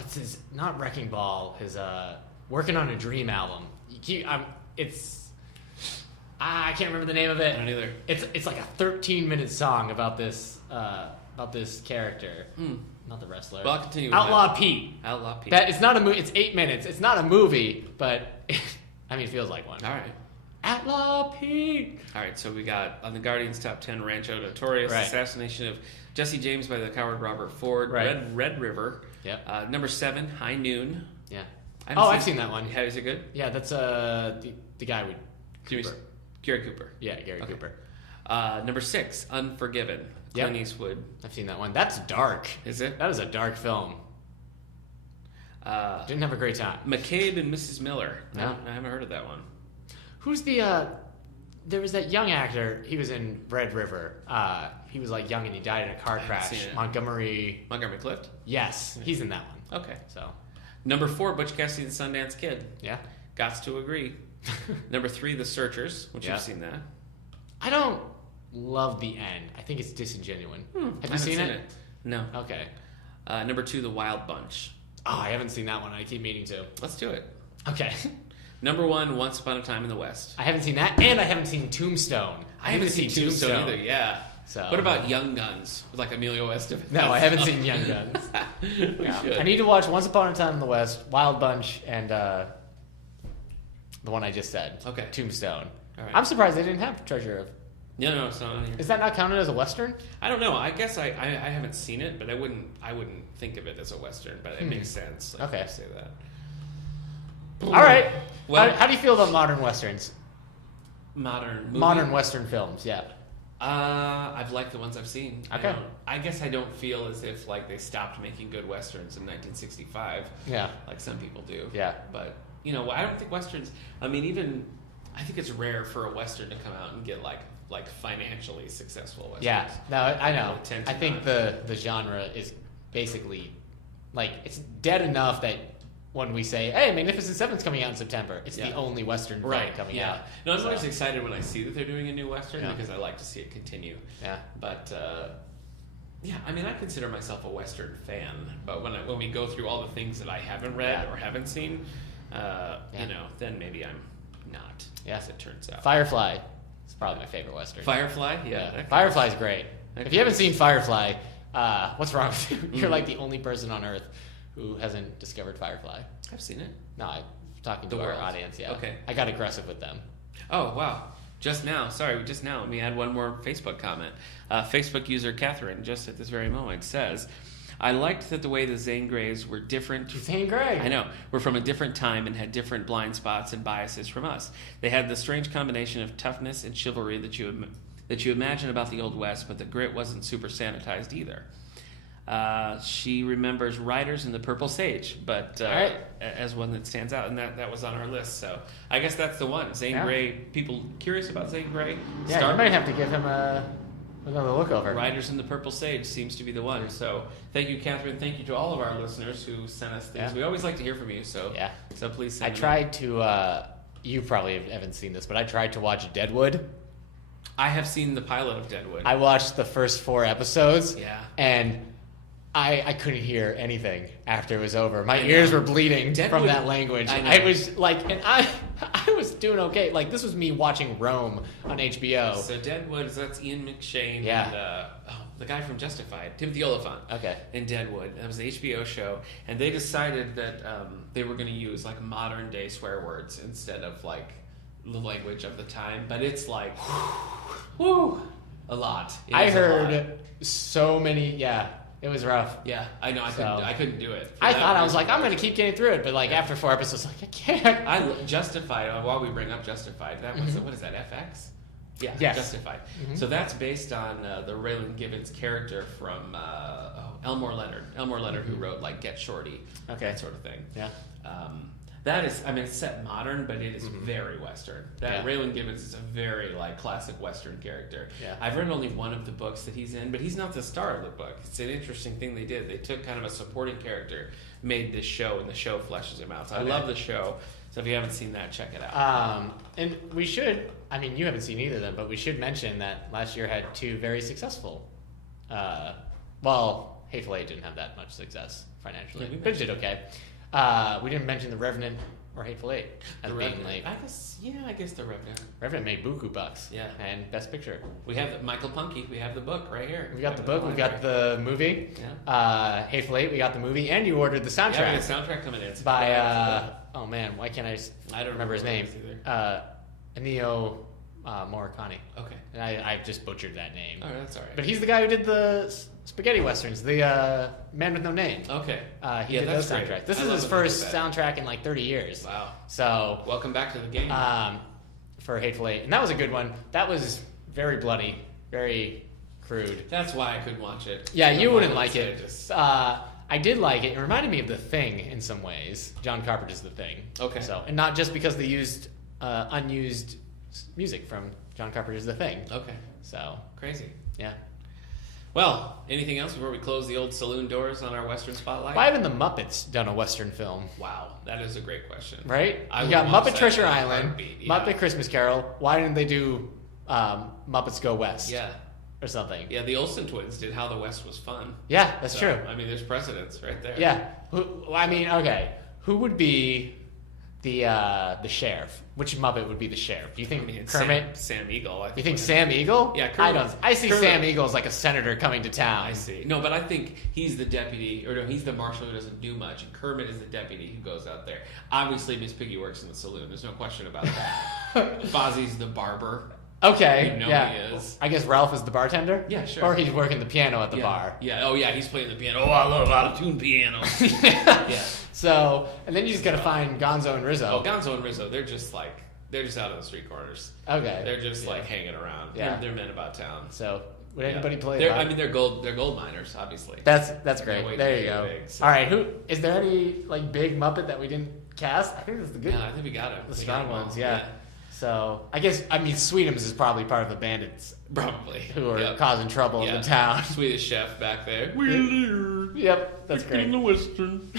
it's his not Wrecking Ball, his Working on a Dream album. I can't remember the name of it. I don't either. It's like a 13-minute song about this character, not the wrestler. Well, I'll continue with Outlaw Pete. Outlaw Pete. That it's not a movie. It's 8 minutes. It's not a movie, but it feels like one. All right. Outlaw Pete. All right, so we got on the Guardian's top 10, Rancho Notorious, Right. Assassination of Jesse James by the coward Robert Ford, Right. Red River. Yep. Number 7, High Noon. Yeah. I've seen that one. Is it good? Yeah, that's the guy with Cooper. Gary Cooper. Yeah, Gary Cooper. Number 6, Unforgiven. Clint Eastwood. I've seen that one. That's dark. Is it? That is a dark film. Didn't have a great time. McCabe and Mrs. Miller. No. I haven't heard of that one. Who's the there was that young actor, he was in Red River. He was like young and he died in a car crash. seen it. Montgomery Clift? Yes, he's in that one. Okay. So Number 4, Butch Cassidy and the Sundance Kid. yeah. Gots to agree. Number 3, The Searchers, which you've seen that. I don't love the end. I think it's disingenuous. I Have you haven't seen it? No. Okay. Number 2, The Wild Bunch. Oh, I haven't seen that one. I keep meaning to. Let's do it. Okay. Number 1, Once Upon a Time in the West. I haven't seen that, and I haven't seen Tombstone. I haven't seen Tombstone either. Yeah. So what about Young Guns with like Emilio Estevez? No, I haven't seen Young Guns. We should. I need to watch Once Upon a Time in the West, Wild Bunch, and the one I just said. Okay. Tombstone. All right. I'm surprised they didn't have Treasure of. No, it's not on here. Is that not counted as a Western? I don't know. I guess I haven't seen it, but I wouldn't think of it as a Western. But it makes sense. Like, Okay. to say that. All right. Well- how do you feel about modern Westerns? Modern movie? Modern Western films, yeah. I've liked the ones I've seen. Okay. I guess I don't feel as if like they stopped making good westerns in 1965. Yeah. Like some people do. Yeah. But I don't think westerns. I mean, I think it's rare for a western to come out and get like financially successful westerns. Yeah. No, I know. They tend to I think not. the genre is basically like it's dead enough that when we say, "Hey, Magnificent Seven's coming out in September," it's the only Western film coming out. No, I'm always excited when I see that they're doing a new Western because I like to see it continue. Yeah. But I mean, I consider myself a Western fan. But when we go through all the things that I haven't read or haven't seen, then maybe I'm not. Yeah. As it turns out. Firefly is probably my favorite Western. Firefly, yeah. Okay. Firefly's great. Okay. If you haven't seen Firefly, what's wrong with you? You're like the only person on Earth who hasn't discovered Firefly. I've seen it. No, I'm talking The to our world. audience. Yeah. Okay. I got aggressive with them. Oh, wow. Just now, let me add one more Facebook comment. Facebook user Catherine, just at this very moment, says, I liked that the way the Zane Greys were different. Zane Grey. I know. Were from a different time and had different blind spots and biases from us. They had the strange combination of toughness and chivalry that you imagine about the Old West, but the grit wasn't super sanitized either. She remembers Riders in the Purple Sage, but as one that stands out, and that was on our list. So I guess that's the one. Zane Grey. People curious about Zane Grey? Yeah, you might have to give him a Another look over. Riders in the Purple Sage seems to be the one. So thank you, Catherine. Thank you to all of our listeners who sent us things. Yeah. We always like to hear from you. So so please send I tried to. You probably haven't seen this, but I tried to watch Deadwood. I have seen the pilot of Deadwood. I watched the first 4 episodes. Yeah. And I couldn't hear anything after it was over. My ears were bleeding from that language. I was like, and I was doing okay. Like, this was me watching Rome on HBO. So Deadwood, that's Ian McShane Yeah. and the guy from Justified, Timothy Olyphant. Okay. In Deadwood. That was the HBO show. And they decided that they were going to use, like, modern-day swear words instead of, like, the language of the time. But it's like, whoo, a lot. I heard so many, it was rough. Yeah, I know. I couldn't do it. I thought I was like, I'm going to keep getting through it, but like after 4 episodes, like I can't. Justified. While we bring up Justified, that was what is that? FX? Yeah, yes. Justified. Mm-hmm. So that's based on the Raylan Givens character from Elmore Leonard. Elmore Leonard, who wrote like Get Shorty, that sort of thing. Yeah. That is, I mean, it's set modern, but it is very Western. Raylan Givens is a very like classic Western character. Yeah. I've read only one of the books that he's in, but he's not the star of the book. It's an interesting thing they did. They took kind of a supporting character, made this show, and the show fleshes him out. So I love the show. So if you haven't seen that, check it out. And we should, I mean, you haven't seen either of them, but we should mention that last year had 2 very successful, Hateful Eight didn't have that much success financially, but it did okay. We didn't mention The Revenant or Hateful Eight as being like. I guess The Revenant. Revenant made buku bucks. Yeah. And Best Picture. We have Michael Punky. We have the book right here. We got the book. We got the movie. Yeah. Hateful Eight. We got the movie, and you ordered the soundtrack. Yeah, the soundtrack coming in by oh man, why can't I don't remember his name? Ennio Morricone. Okay. And I just butchered that name. Oh, that's all right. But he's the guy who did the spaghetti westerns, the Man with No Name. Okay. He did those soundtracks. Great. This is his first soundtrack in like 30 years. Wow. So welcome back to the game. For Hateful Eight, and that was a good one. That was very bloody, very crude. That's why I couldn't watch it. Yeah, you wouldn't like it. I did like it. It reminded me of The Thing in some ways. John Carpenter's The Thing. Okay. So, and not just because they used unused music from John Carpenter's The Thing. Okay. So crazy. Yeah. Well, anything else before we close the old saloon doors on our Western Spotlight? Why haven't the Muppets done a Western film? Wow, that is a great question. Right? You got Muppet Treasure Island, Muppet Christmas Carol. Why didn't they do Muppets Go West? Yeah. Or something. Yeah, the Olsen twins did How the West Was Fun. Yeah, that's true. I mean, there's precedents right there. Yeah. Okay. Who would be the sheriff? Which Muppet would be the sheriff? Do you think Kermit? Sam Eagle. You think Sam Eagle? Yeah, Kermit. I see Kermit. Sam Eagle as like a senator coming to town. I see. No, but I think he's the deputy, or no, he's the marshal who doesn't do much, and Kermit is the deputy who goes out there. Obviously, Miss Piggy works in the saloon. There's no question about that. Fozzie's the barber. Okay, he is. I guess Ralph is the bartender? Yeah, sure. Or he's working the piano at the bar. Yeah, oh yeah, he's playing the piano. Oh, I love out-of-tune pianos. Yeah. So, and then you just gotta find Gonzo and Rizzo. Oh, Gonzo and Rizzo, they're just out on the street corners. Okay. They're just like hanging around. Yeah. They're men about town. So, would anybody play they're gold miners, obviously. That's great. There you go. Big, so. All right, is there any like big Muppet that we didn't cast? I think that's the good. Yeah, I think we got it. The strong ones, yeah. So, I guess, Sweetums is probably part of the bandits. Probably. Who are causing trouble in the town. Swedish chef back there. Yep, that's great. In the Western.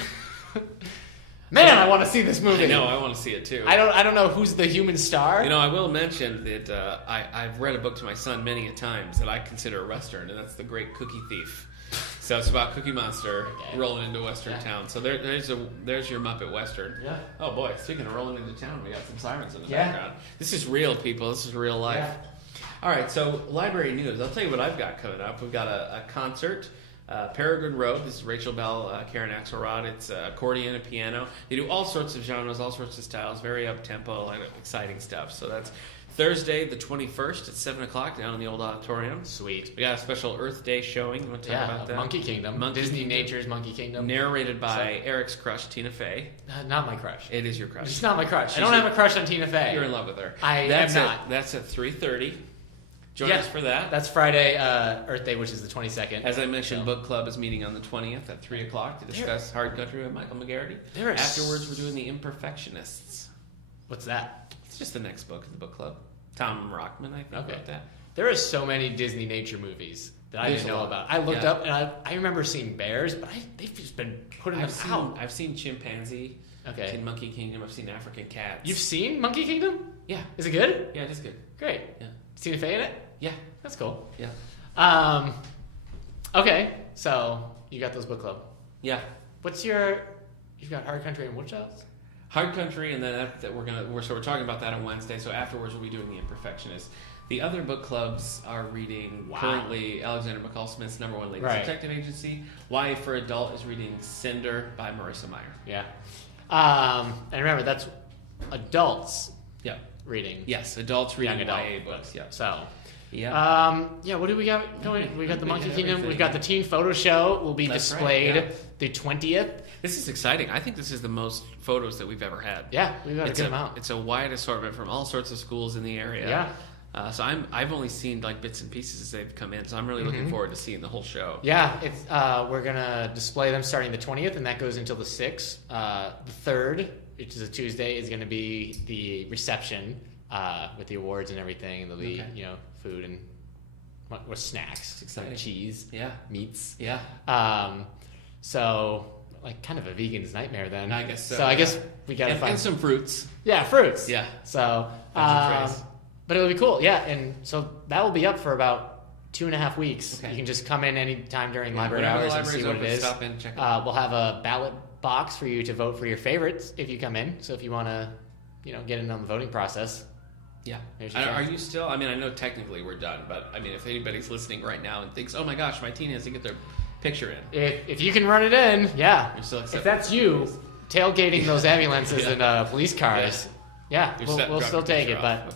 Man, I want to see this movie. I know, I want to see it too. I don't know who's the human star. I will mention that I've read a book to my son many a times that I consider a Western, and that's The Great Cookie Thief. So it's about Cookie Monster rolling into Western town. So there's your Muppet Western. Yeah. Oh boy, speaking of rolling into town, we got some sirens in the background. This is real, people. This is real life. Yeah. All right, so library news. I'll tell you what I've got coming up. We've got a concert. Peregrine Road. This is Rachel Bell, Karen Axelrod. It's accordion and piano. They do all sorts of genres, all sorts of styles, very up-tempo, like exciting stuff. So that's Thursday, the 21st at 7 o'clock down in the old auditorium. Sweet. We got a special Earth Day showing. You want to talk about that? Monkey Kingdom. Disney Nature's Monkey Kingdom. Narrated by Eric's crush, Tina Fey. Not my crush. It is your crush. It's not my crush. I don't have a crush on Tina Fey. You're in love with her. I am not. That's at 3:30. Join us for that. That's Friday, Earth Day, which is the 22nd. As I mentioned, Book Club is meeting on the 20th at 3 o'clock to discuss Hard Country with Michael McGarity. Afterwards, we're doing The Imperfectionists. What's that? It's just the next book in the book club. Tom Rockman, I think, wrote that. There are so many Disney nature movies that I didn't know about. I looked up, and I remember seeing bears, but they've just been putting them out. I've seen chimpanzee. Okay. I've seen Monkey Kingdom. I've seen African cats. You've seen Monkey Kingdom? Yeah. Is it good? Yeah, it is good. Great. Yeah. Tina Fey in it? Yeah. That's cool. Yeah. Okay, so you got those book club. Yeah. You've got Hard Country and what else? Hard Country, and then we're talking about that on Wednesday. So afterwards, we'll be doing The Imperfectionist. The other book clubs are reading currently Alexander McCall Smith's #1 Ladies Detective Agency. YA for Adult is reading Cinder by Marissa Meyer. Yeah. And remember, that's adults reading. Yes, adults reading young adult YA books. Yeah. So, yeah. What do we got going? We got the Monkey Kingdom. We've got the teen photo show will be displayed the 20th. This is exciting. I think this is the most photos that we've ever had. Yeah, we've got a good amount. It's a wide assortment from all sorts of schools in the area. Yeah. So I've only seen like bits and pieces as they've come in. So I'm really looking forward to seeing the whole show. Yeah, it's we're gonna display them starting the 20th, and that goes until the 6th. The 3rd, which is a Tuesday, is gonna be the reception with the awards and everything. There'll be food and what snacks, some cheese, meats. Yeah. So like kind of a vegan's nightmare then. I guess so. So I guess we gotta find some fruits. Yeah, fruits. Yeah. So but it'll be cool. Yeah, and so that will be up for about 2.5 weeks. Okay. You can just come in anytime during library hours and see what it is. Stop in, check it out. We'll have a ballot box for you to vote for your favorites if you come in. So if you want to, get in on the voting process. Yeah. Are you still? I mean, I know technically we're done, but I mean, if anybody's listening right now and thinks, "Oh my gosh, my teen has to get their picture in," if you can run it in, yeah. You're still accepting. If that's you, tailgating those ambulances and police cars, we'll still take it. But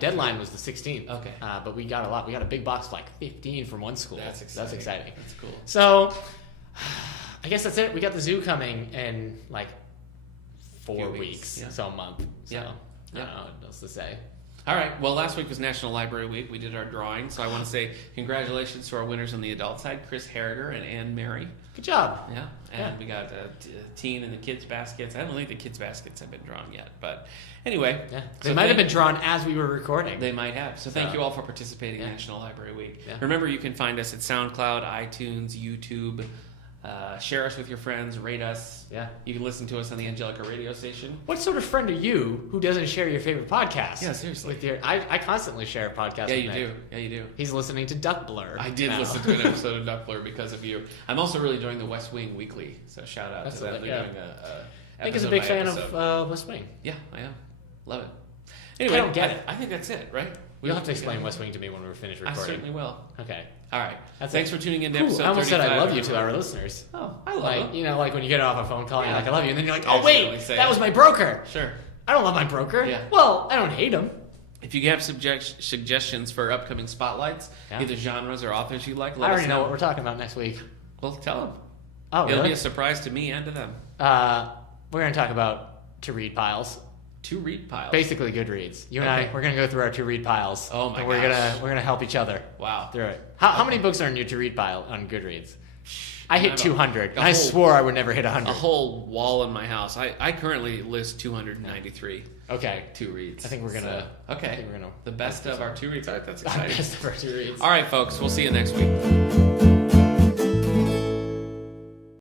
deadline was the 16th. Okay. But we got a lot. We got a big box of like 15 from one school. That's exciting. That's cool. So, I guess that's it. We got the zoo coming in like 4 weeks, so a month. So, I don't know what else to say. All right. Well, last week was National Library Week. We did our drawing, so I want to say congratulations to our winners on the adult side, Chris Harriger and Anne Mary. Good job. Yeah. And we got teen and the kids' baskets. I don't think the kids' baskets have been drawn yet, but anyway. Yeah. They might have been drawn as we were recording. They might have. So thank you all for participating in National Library Week. Yeah. Remember, you can find us at SoundCloud, iTunes, YouTube. Share us with your friends, rate us. Yeah. You can listen to us on the Angelica radio station. What sort of friend are you who doesn't share your favorite podcast? Yeah, seriously. I constantly share a podcast with Nick. Yeah, you do. He's liaslining to Duck Blur. I did listen to an episode of Duck Blur because of you. I'm also really enjoying the West Wing Weekly, so shout out to them. They're doing I think he's a big fan of West Wing. Yeah, I am. Love it. Anyway, I don't get it. I think that's it, right? You'll have to explain West Wing to me when we're finished recording. I certainly will. Okay. All right. Thanks for tuning in to episode 35. I almost said I love you to our listeners. Oh, I love them. Like when you get off a phone call and you're like, I love you. And then you're like, oh, wait, that was my broker. Sure. I don't love my broker. Yeah. Well, I don't hate him. If you have suggestions for upcoming spotlights, either genres or authors you like, let us know. I already know what we're talking about next week. Well, tell them. Oh, really? It'll be a surprise to me and to them. We're going to talk about to-read piles. To-read piles? Basically Goodreads. You and I, we're going to go through our to-read piles. Oh, my gosh. We're going to help each other. Wow. Through it. How many books are in your to-read pile on Goodreads? I hit 200. I swore I would never hit 100. A whole wall in my house. I currently list 293. Okay. To-reads. I think we're going to... The best of our to-reads. All right, that's exciting. Best of our to-reads. All right, folks. We'll see you next week.